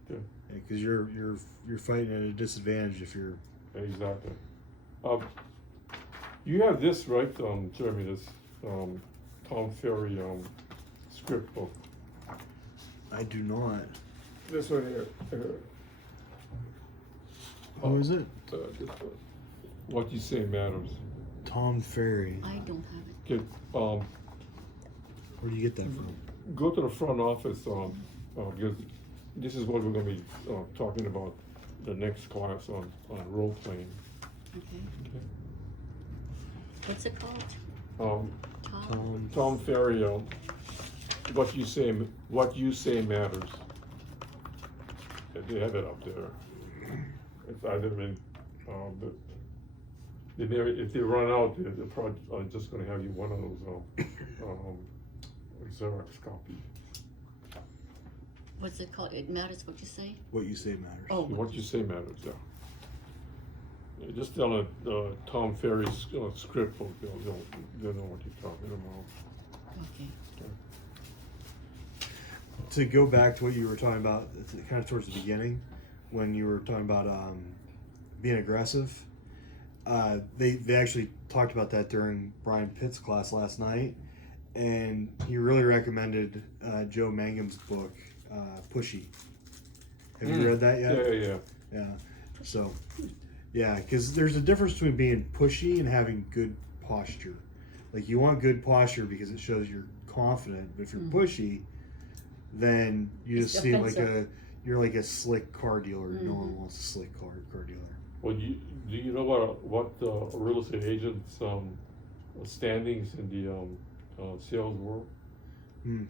Good. Because you're fighting at a disadvantage if you're. Exactly. You have this, right, Jeremy? This Tom Ferry script book. I do not. this one here. Who is it? This one. What you say matters. Tom Ferry. I don't have it. Get, Where do you get that from? go to the front office, because this is what we're gonna be, talking about the next class on role playing. Okay. Okay. What's it called? Tom. Tom Ferry, what you say matters. They have it up there. It's either if they run out, they're probably just gonna have you one of those, Xerox copies. What's it called? It matters what you say? What you say matters. Oh, What you say matters, yeah. Yeah, just tell it, Tom Ferry's script book, they'll know what you're talking about. okay. To go back to what you were talking about, kind of towards the beginning, when you were talking about being aggressive, they actually talked about that during Brian Pitt's class last night, and he really recommended Joe Mangum's book, Pushy. Have you read that yet? Yeah. Yeah. So, yeah, because there's a difference between being pushy and having good posture. Like, you want good posture because it shows you're confident, but if you're pushy, then you It's just seem like defensive. you're like a slick car dealer. No one wants a slick car dealer. Well, do you know what a real estate agent's standings in the sales world? Hmm.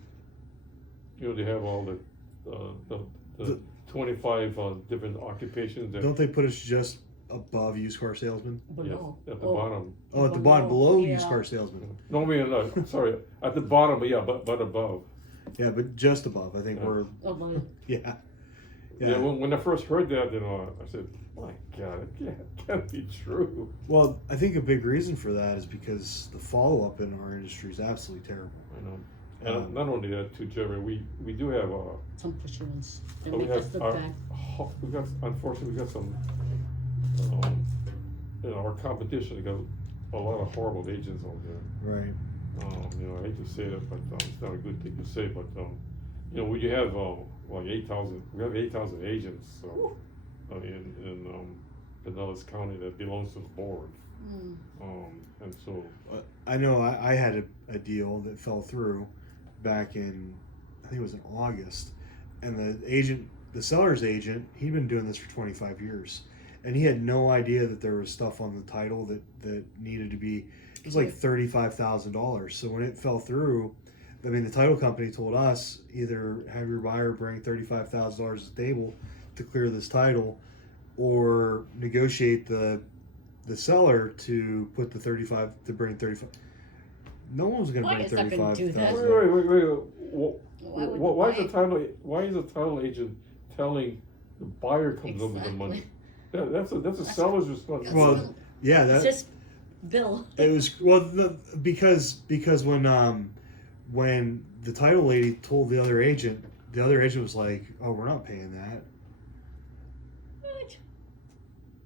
You know, they have all the 25 different occupations that. Don't they put us just above used car salesman? Below. Yes, at the bottom. Oh, at the bottom, below used yeah. car salesman. No, I mean, no, sorry, at the bottom, but yeah, but above. Yeah, but just above. I think Yeah. we're Below. yeah. Yeah, when I first heard that, I said, my God, it can't be true. Well, I think a big reason for that is because the follow up in our industry is absolutely terrible. I know. And not only that, too, Jerry, we do have Some pushy ones. They we make us have look our, bad. unfortunately, we got some, our competition, we got a lot of horrible agents out there. Right. I hate to say that, but it's not a good thing to say, but, we have, like 8,000, we have 8,000 agents, in Pinellas County that belongs to the board. And so. I know I had a deal that fell through back in, I think it was in August, and the seller's agent, he'd been doing this for 25 years, and he had no idea that there was stuff on the title that needed to be, it was like $35,000. So when it fell through, I mean, the title company told us either have your buyer bring $35,000 to the table to clear this title, or negotiate the seller to put the 35 to bring 35. No one was going to Why bring is that gonna do that? $35,000. Wait. Why is the title agent telling the buyer comes up with the money? That's a seller's responsibility. Well, yeah, It's that just Bill. it was because when the title lady told the other agent was like, "Oh, we're not paying that." What?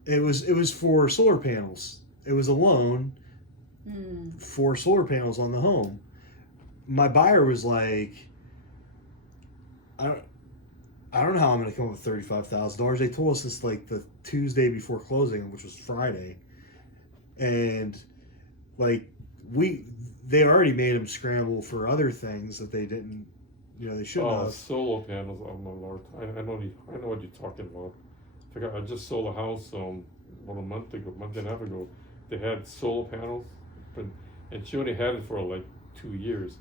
It was for solar panels. It was a loan for solar panels on the home. My buyer was like, I don't know how I'm going to come up with $35,000. They told us this like the Tuesday before closing, which was Friday, and like they already made him scramble for other things that they didn't, they shouldn't have. Solar panels, oh my Lord, I know what you're talking about. I just sold a house about a month and a half ago. They had solar panels, and she only had it for like 2 years,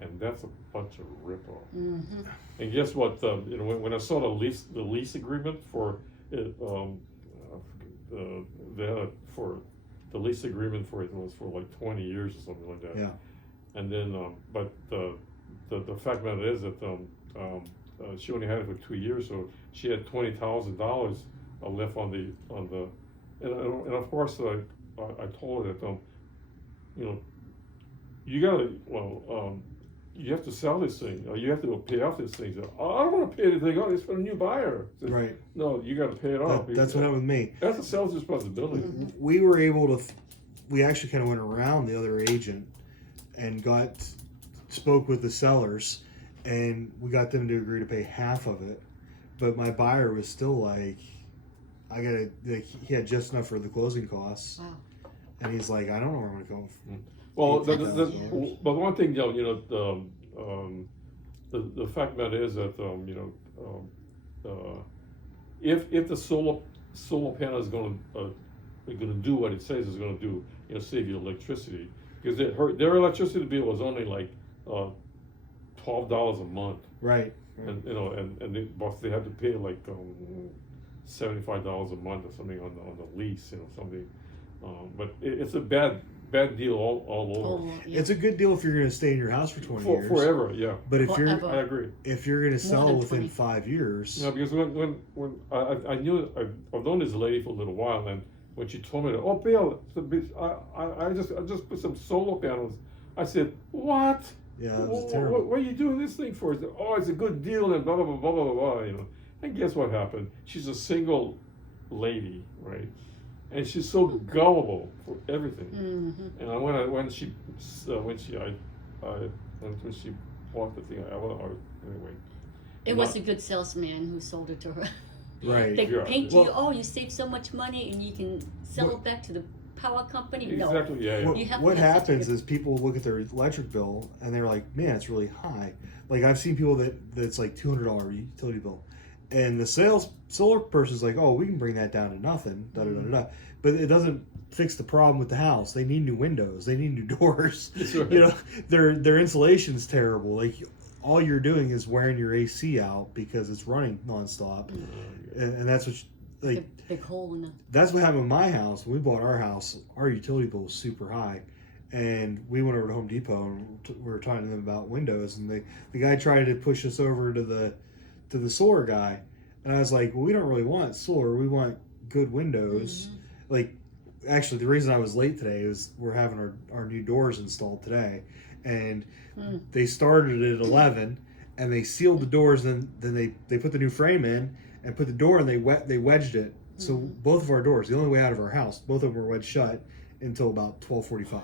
and that's a bunch of ripoff. Mm-hmm. And guess what? When I saw the lease agreement for it, the lease agreement for it was for like 20 years or something like that. Yeah. And then, but the fact of it is that she only had it for 2 years, so she had $20,000 left on the, and of course I told her that you have to sell this thing. You have to pay off this thing. So, I don't want to pay anything off. It's for a new buyer. So, Right. No, you got to pay it off. That's what happened with me. That's a sales responsibility. We were able to. We actually kind of went around the other agent and spoke with the sellers, and we got them to agree to pay half of it but my buyer was still like, I gotta, like, he had just enough for the closing costs, Wow. and he's like, I don't know where I'm gonna go. Well, $8,000. but one thing, the fact that is that if the solar panel is going to do what it says it's going to do, save you electricity, because their electricity bill was only like $12 a month, Right. and they had to pay like $75 a month or something on the lease, something, but it's a bad deal all over. Oh, yeah. It's a good deal if you're gonna stay in your house for 20 years. Forever, yeah. But if Forever. I agree. you're gonna sell than within 20. 5 years, Yeah, because when I knew I've known this lady for a little while, and when she told me that, oh Bill, I just put some solar panels, I said, what? yeah, it was terrible. What are you doing this thing for? Oh, it's a good deal and blah blah blah blah blah blah. And guess what happened? She's a single lady, right? And she's so gullible for everything. Mm-hmm. And when she bought the thing, anyway. It was a good salesman who sold it to her. Right. They Yeah. paint Well- you, oh, you save so much money and you can sell it back to the power company. No. Exactly. Yeah. What, You have to what have happens such a- is people look at their electric bill and they're like, man, it's really high. Like I've seen people that's like $200 utility bill, and the solar person's like, oh, we can bring that down to nothing. Da da da da. But it doesn't fix the problem with the house. They need new windows. They need new doors. That's right. Their insulation's terrible. Like all you're doing is wearing your AC out because it's running nonstop, and that's what. Big hole in the. That's what happened in my house. When we bought our house, our utility bill was super high. And we went over to Home Depot and we were talking to them about windows. And the guy tried to push us over to the solar guy. And I was like, well, we don't really want solar. We want good windows. Mm-hmm. Like, actually, the reason I was late today is we're having our new doors installed today. And they started at 11 and they sealed the doors. And then they put the new frame in and put the door and they wedged it. So both of our doors, the only way out of our house, both of them were wedged shut until about 12:45.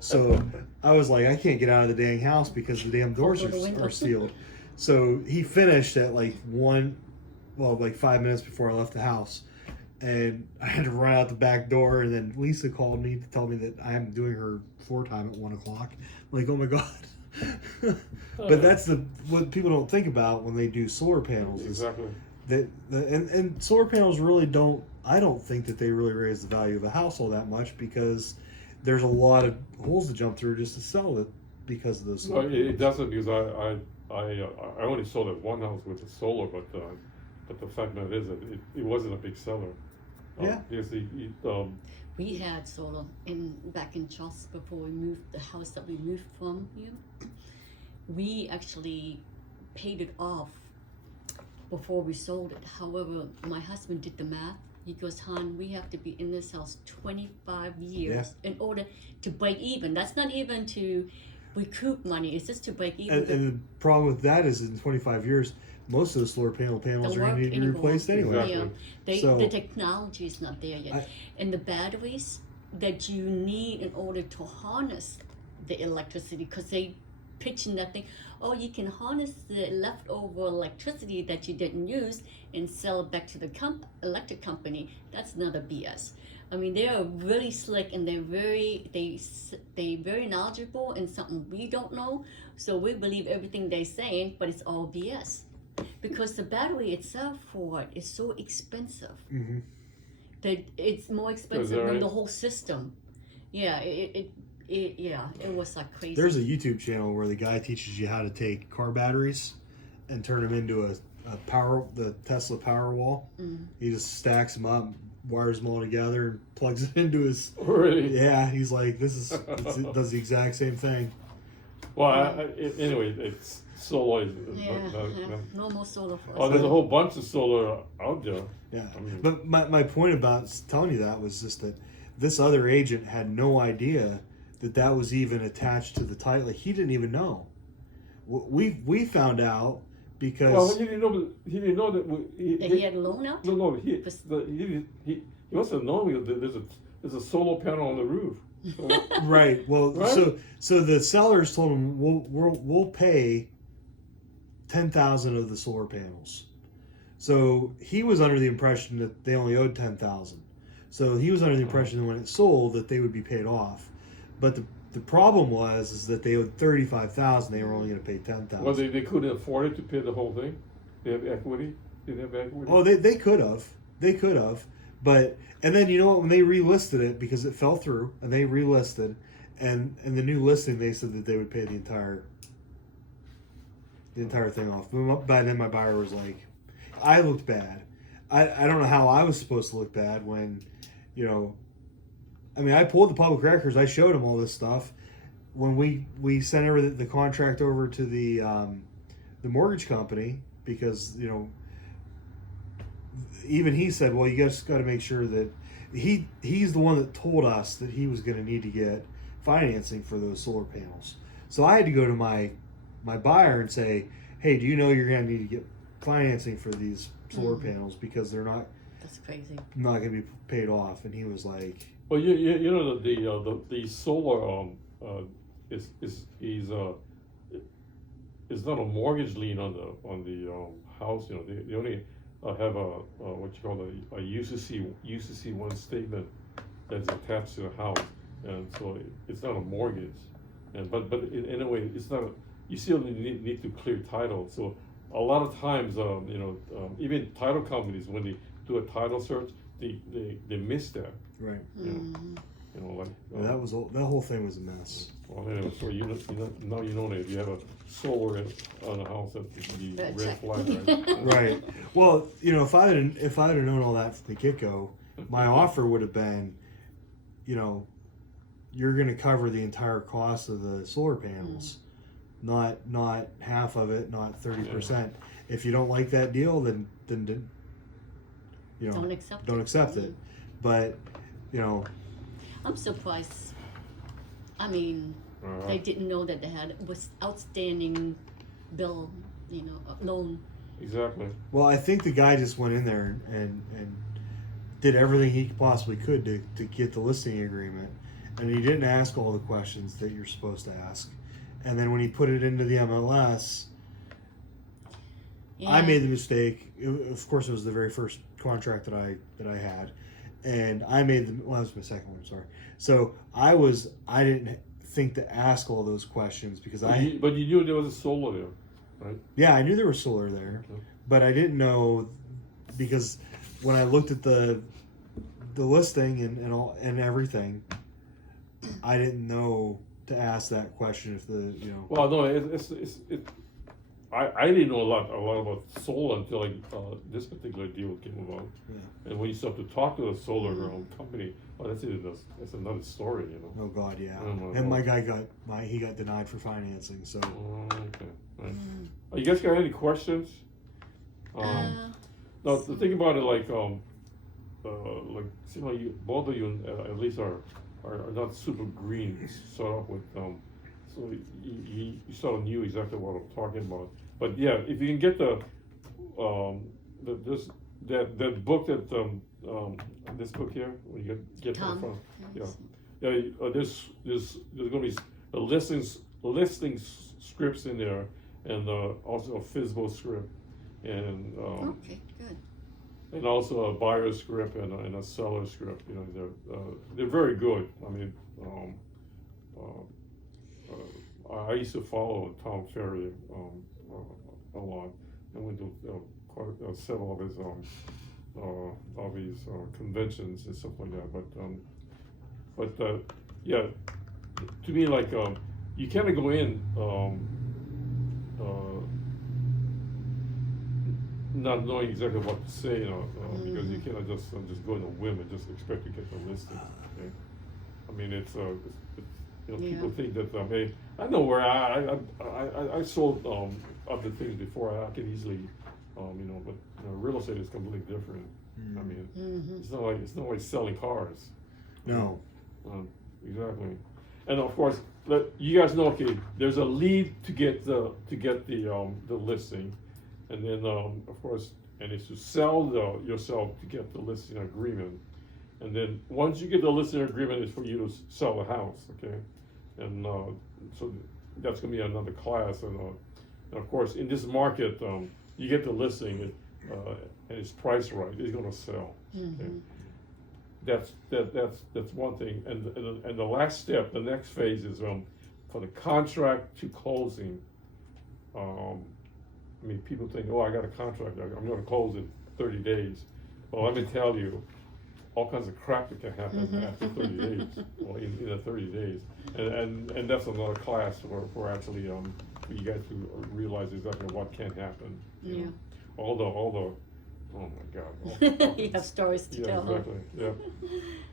So I was like, I can't get out of the dang house because the damn doors are sealed. So he finished at like 5 minutes before I left the house. And I had to run out the back door, and then Lisa called me to tell me that I'm doing her floor time at 1 o'clock. I'm like, oh my God. But that's what people don't think about when they do solar panels. Exactly. And solar panels really I don't think that they really raise the value of a house all that much, because there's a lot of holes to jump through just to sell it because of those. No, it doesn't, because I only sold at one house with the solar, but the fact that is that it wasn't a big seller. Yeah. Because We had solar back in Charles before we moved the house that we moved from here. We actually paid it off before we sold it. However, my husband did the math. He goes, hon, we have to be in this house 25 years in order to break even. That's not even to recoup money. It's just to break even. And the problem with that is in 25 years, most of the solar panels Don't are going work to need to be anymore. replaced anyway. Exactly. Yeah, So- the technology is not there yet. And the batteries that you need in order to harness the electricity, because they pitch in that thing, oh, you can harness the leftover electricity that you didn't use and sell it back to the electric company. That's another BS. I mean, they are really slick, and they're very knowledgeable in something we don't know. So we believe everything they're saying, but it's all BS. Because the battery itself for it is so expensive. Mm-hmm. That it's more expensive than the whole system. Yeah, it was like crazy. There's a YouTube channel where the guy teaches you how to take car batteries and turn them into the Tesla Powerwall. He just stacks them up, wires them all together, and plugs it into his. Really? Yeah, he's like, it does the exact same thing. Well, anyway, it's solar. No more solar for us. Oh, there's a whole bunch of solar out there. Yeah, I mean- but my point about telling you that was just that this other agent had no idea that was even attached to the title. Like, he didn't even know. We found out because. Well, he didn't know that he had a loan out? No, he must have known that there's a solar panel on the roof. So, Right. Well, Right? so the sellers told him we'll pay 10,000 of the solar panels. So he was under the impression that they only owed 10,000. So he was under the impression that when it sold that they would be paid off. But the problem was that they owed 35,000. They were only going to pay 10,000. Well, they couldn't afford it to pay the whole thing. They have equity. Did they have equity? Oh, they could have. They could have. But and then you know what? When they relisted it because it fell through, and they relisted, and the new listing they said that they would pay the entire thing off. By then my buyer was like, I looked bad. I don't know how I was supposed to look bad when, you know, I mean, I pulled the public records. I showed him all this stuff. When we sent the contract over to the mortgage company, because, you know, even he said, well, you guys got to make sure that he's the one that told us that he was going to need to get financing for those solar panels. So I had to go to my buyer and say, hey, do you know you're going to need to get financing for these solar panels because they're not That's crazy. not going to be paid off? And he was like, well, you know the solar is not a mortgage lien on the house. You know, they only have a what you call a UCC one statement that's attached to the house, and so it's not a mortgage. And but in a way, it's not. You still need to clear title. So a lot of times, you know, even title companies, when they do a title search, they miss that. right. You know, like Yeah, that whole thing was a mess. well, anyway, so now you know that if you have a solar on a house, that's the red Check. flag, right? Right. Well, you know, if I had known all that from the get-go, my offer would have been, you know, you're going to cover the entire cost of the solar panels, not half of it, not 30%. If you don't like that deal, then you know, Don't accept it. But, you know, I'm surprised. I mean, they didn't know that they had was outstanding bill, you know, loan. Exactly. well, I think the guy just went in there and did everything he possibly could to get the listing agreement, and he didn't ask all the questions that you're supposed to ask. And then when he put it into the MLS, Yeah. I made the mistake. Of course, it was the very first contract that I had, and I made that was my second one. Sorry. So I didn't think to ask all those questions because But you knew there was a solar there, right? yeah, I knew there was solar there, Okay. but I didn't know because when I looked at the listing and everything, I didn't know to ask that question if the Well, no, I didn't know a lot about solar until like this particular deal came about. Yeah. And when you start to talk to the solar company, oh, that's another story, you know. Oh God, yeah. Oh, And my guy got denied for financing. So Oh, okay. Right. You guys got any questions? No, to think about it like seem like you, both of you at least are not super green. Start off with so you sort of knew exactly what I'm talking about. But yeah, if you can get that book that this book here, when you get that Tom. from, there's going to be a listing scripts in there, and also a FSBO script, and Okay, good. and also a buyer script and a seller script. You know, they're very good. I mean, I used to follow Tom Ferry a lot. I went to several of his conventions and stuff like that. But yeah, to me, like you can't go in not knowing exactly what to say, you know, because you cannot just go on a whim and just expect to get the listing. Okay? I mean, it's you know, people think that hey, I know where I sold other things before. I can easily, you know, but you know, real estate is completely different. I mean, it's not like selling cars. no. Exactly, and of course, you guys know. Okay, there's a lead to get the listing, and then of course, and it's to sell yourself to get the listing agreement, and then once you get the listing agreement, it's for you to sell the house. Okay, and so that's gonna be another class, and of course, in this market, you get the listing. and it's priced right, it's gonna sell. Okay? That's one thing, and the last step, the next phase is for the contract to closing. I mean, people think, oh, I got a contract, I'm gonna close in 30 days. Well, let me tell you, all kinds of crap that can happen after 30 days, well, in the 30 days. And that's another class for actually, for you guys to realize exactly what can happen. You know? All the, oh my God. You have stories to tell. Yeah, exactly, yeah.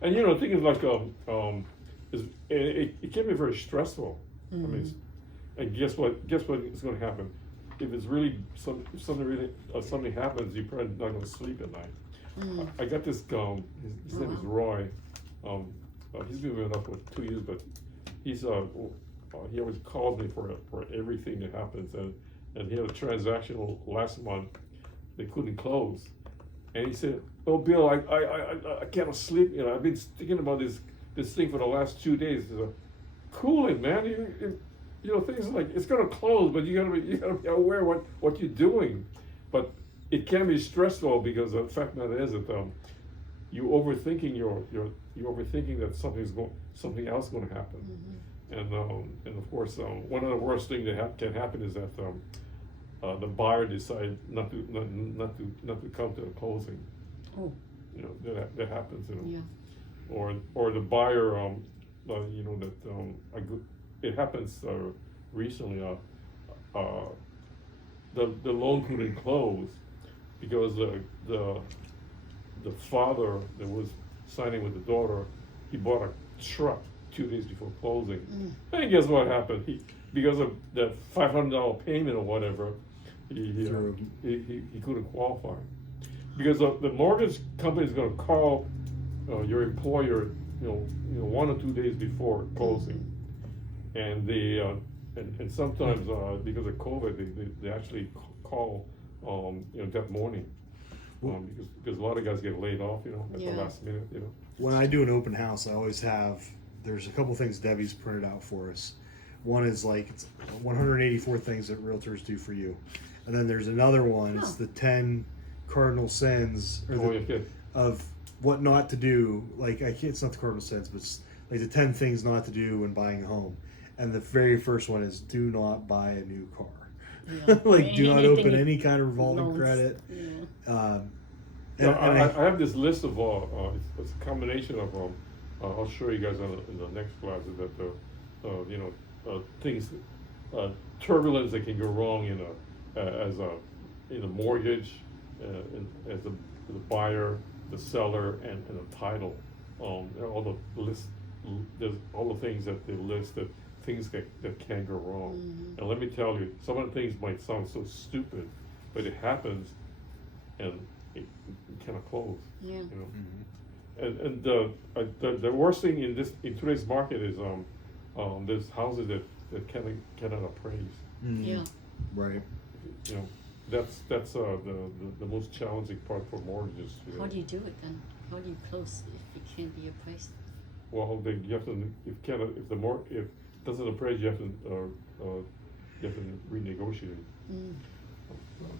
And you know, the thing is like, it can be very stressful. I mean, and guess what is gonna happen? If it's really, if something happens, you're probably not gonna sleep at night. I got this his name is Roy. He's been with us for 2 years, but he's he always calls me for everything that happens, and he had a transaction last month they couldn't close, and he said, "Oh, Bill, I can't sleep. You know, I've been thinking about this thing for the last 2 days." He said, "Cool it, man. You know, things like it's gonna close, but you gotta be aware what you're doing." But it can be stressful because the fact that is that you overthinking you're overthinking that something else is going to happen, and of course one of the worst things that can happen is that the buyer decide not to come to the closing. Oh. You know that happens. You know. Yeah. Or the buyer you know that it happens recently. The loan couldn't close because the father that was signing with the daughter, he bought a truck 2 days before closing. And guess what happened? Because of the $500 payment or whatever, he couldn't qualify. Because the mortgage company is going to call your employer, you know, 1 or 2 days before closing, and they and sometimes because of COVID, they actually call you know, that morning, because a lot of guys get laid off, you know, at the last minute, you know. When I do an open house, I always there's a couple things Debbie's printed out for us. One is like it's 184 things that realtors do for you, and then there's another one. It's the 10 cardinal sins of what not to do. Like it's not the cardinal sins, but it's like the 10 things not to do when buying a home. And the very first one is do not buy a new car. Like do not open any kind of revolving credit. I have this list of it's a combination of I'll show you guys in the next class that you know things turbulence that can go wrong in a mortgage, as the buyer, the seller, and the title. All the list, there's all the things that they list that things that can go wrong. And let me tell you, some of the things might sound so stupid, but it happens, and it cannot close. You know, and the worst thing in today's market is there's houses that cannot appraise. Right. You know, that's the most challenging part for mortgages today. How do you do it then? How do you close if it can't be appraised? Well, you have to if it doesn't appraise, you have to renegotiate.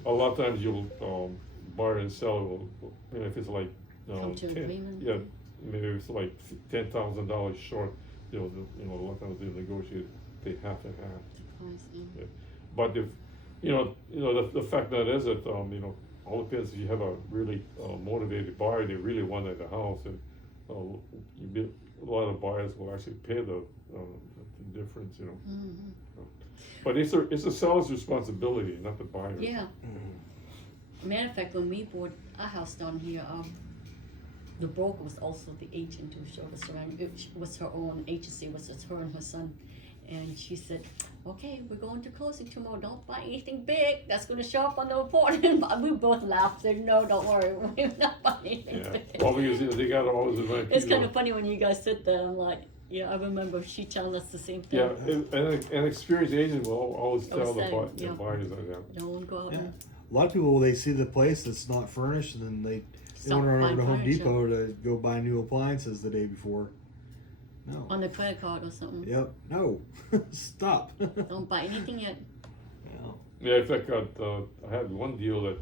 A lot of times you'll buyer and seller will, you know, if it's like Come to an agreement? yeah, maybe it's like $10,000 short, you know, a lot of times they negotiate, pay half and half. Yeah. But if the fact that is that you know, all depends. If you have a really motivated buyer, they really wanted the house, and a lot of buyers will actually pay the difference, you know. But it's a seller's responsibility, not the buyer's. Yeah. Matter of fact, when we bought a house down here, the broker was also the agent who showed us around. It was her own agency. It was just her and her son. And she said, "Okay, we're going to closing tomorrow. Don't buy anything big. That's going to show up on the report." But we both laughed. Said, "No, don't worry. We're not buying anything big." Well, because they got all this advice. It's kind of funny when you guys sit there. I'm like, yeah, I remember she telling us the same thing. Yeah, an experienced agent will always tell the buyers that. Don't go out there. A lot of people, they see the place that's not furnished, and then they want to run over to Home Depot to go buy new appliances the day before. No. On the credit card or something. Yep. No. Stop. Don't buy anything yet. Yeah, in fact, I had one deal that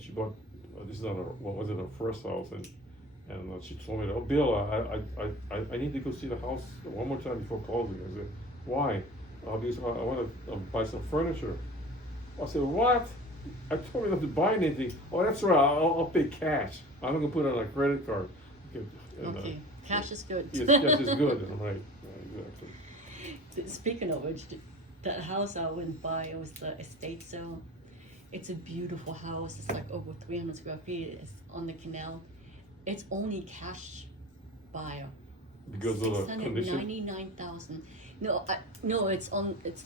she bought. This is not her. What was it? Her first house, and she told me, "Oh, Bill, I need to go see the house one more time before closing." I said, "Why?" Because I want to buy some furniture. I said, "What? I told you not to buy anything." Oh, that's right. I'll pay cash. I'm not gonna put it on a credit card. And, Okay, cash is good. Yes, cash is good. I'm right. Exactly. Speaking of which, the house I went by, it was the estate sale. It's a beautiful house. It's like over 300 square feet. It's on the canal. It's only cash buyer. Because of the condition. 699,000. No, no, it's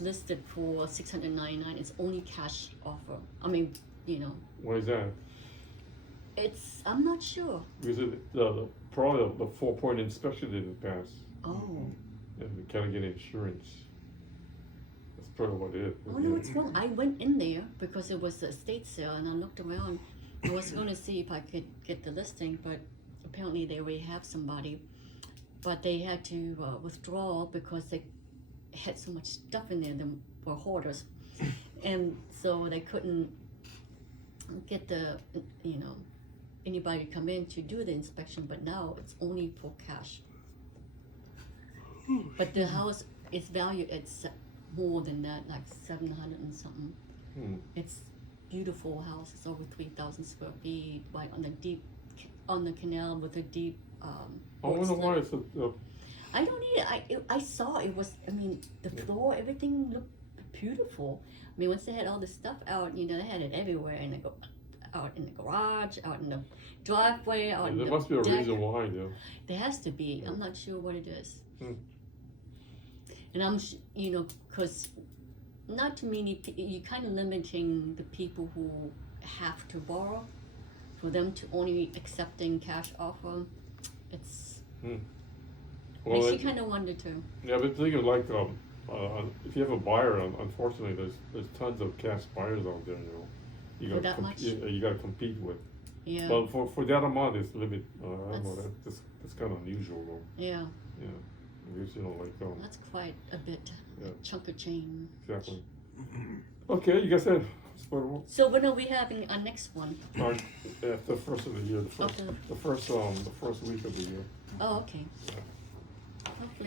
listed for 699. It's only cash offer. I mean, Why is that? I'm not sure. Because probably the 4-point inspection didn't pass. Oh. And we gotta get insurance. That's probably what it is. Oh no, it's wrong. I went in there because it was the estate sale, and I looked around. I was going to see if I could get the listing, but apparently they already have somebody. But they had to withdraw because they had so much stuff in there. They were hoarders, and so they couldn't get anybody to come in to do the inspection. But now it's only for cash. But the house is valued at more than that, like 700 and something. It's beautiful house. It's over 3,000 square feet, right on the canal with a deep. I wonder why it's I don't need it. I saw it was. I mean, the floor, everything looked beautiful. I mean, once they had all the stuff out, they had it everywhere, and out in the garage, out in the driveway, out in the there must be a deck. reason why, though. There has to be. I'm not sure what it is. And because not too many, you're kind of limiting the people who have to borrow, for them to only accepting cash offer. It's makes you kind of wonder too. Yeah, but thinking like if you have a buyer, unfortunately, there's tons of cash buyers out there. You For that much? You got to compete with. Yeah. But for that amount, it's a little bit. I don't know. That's kind of unusual, though. Yeah. Yeah. Because, That's quite a bit. Yeah. Chunk of change. Exactly. Okay, you guys have. So when are we having our next one? At the first of the year, the first week of the year. Oh, okay. Yeah. Hopefully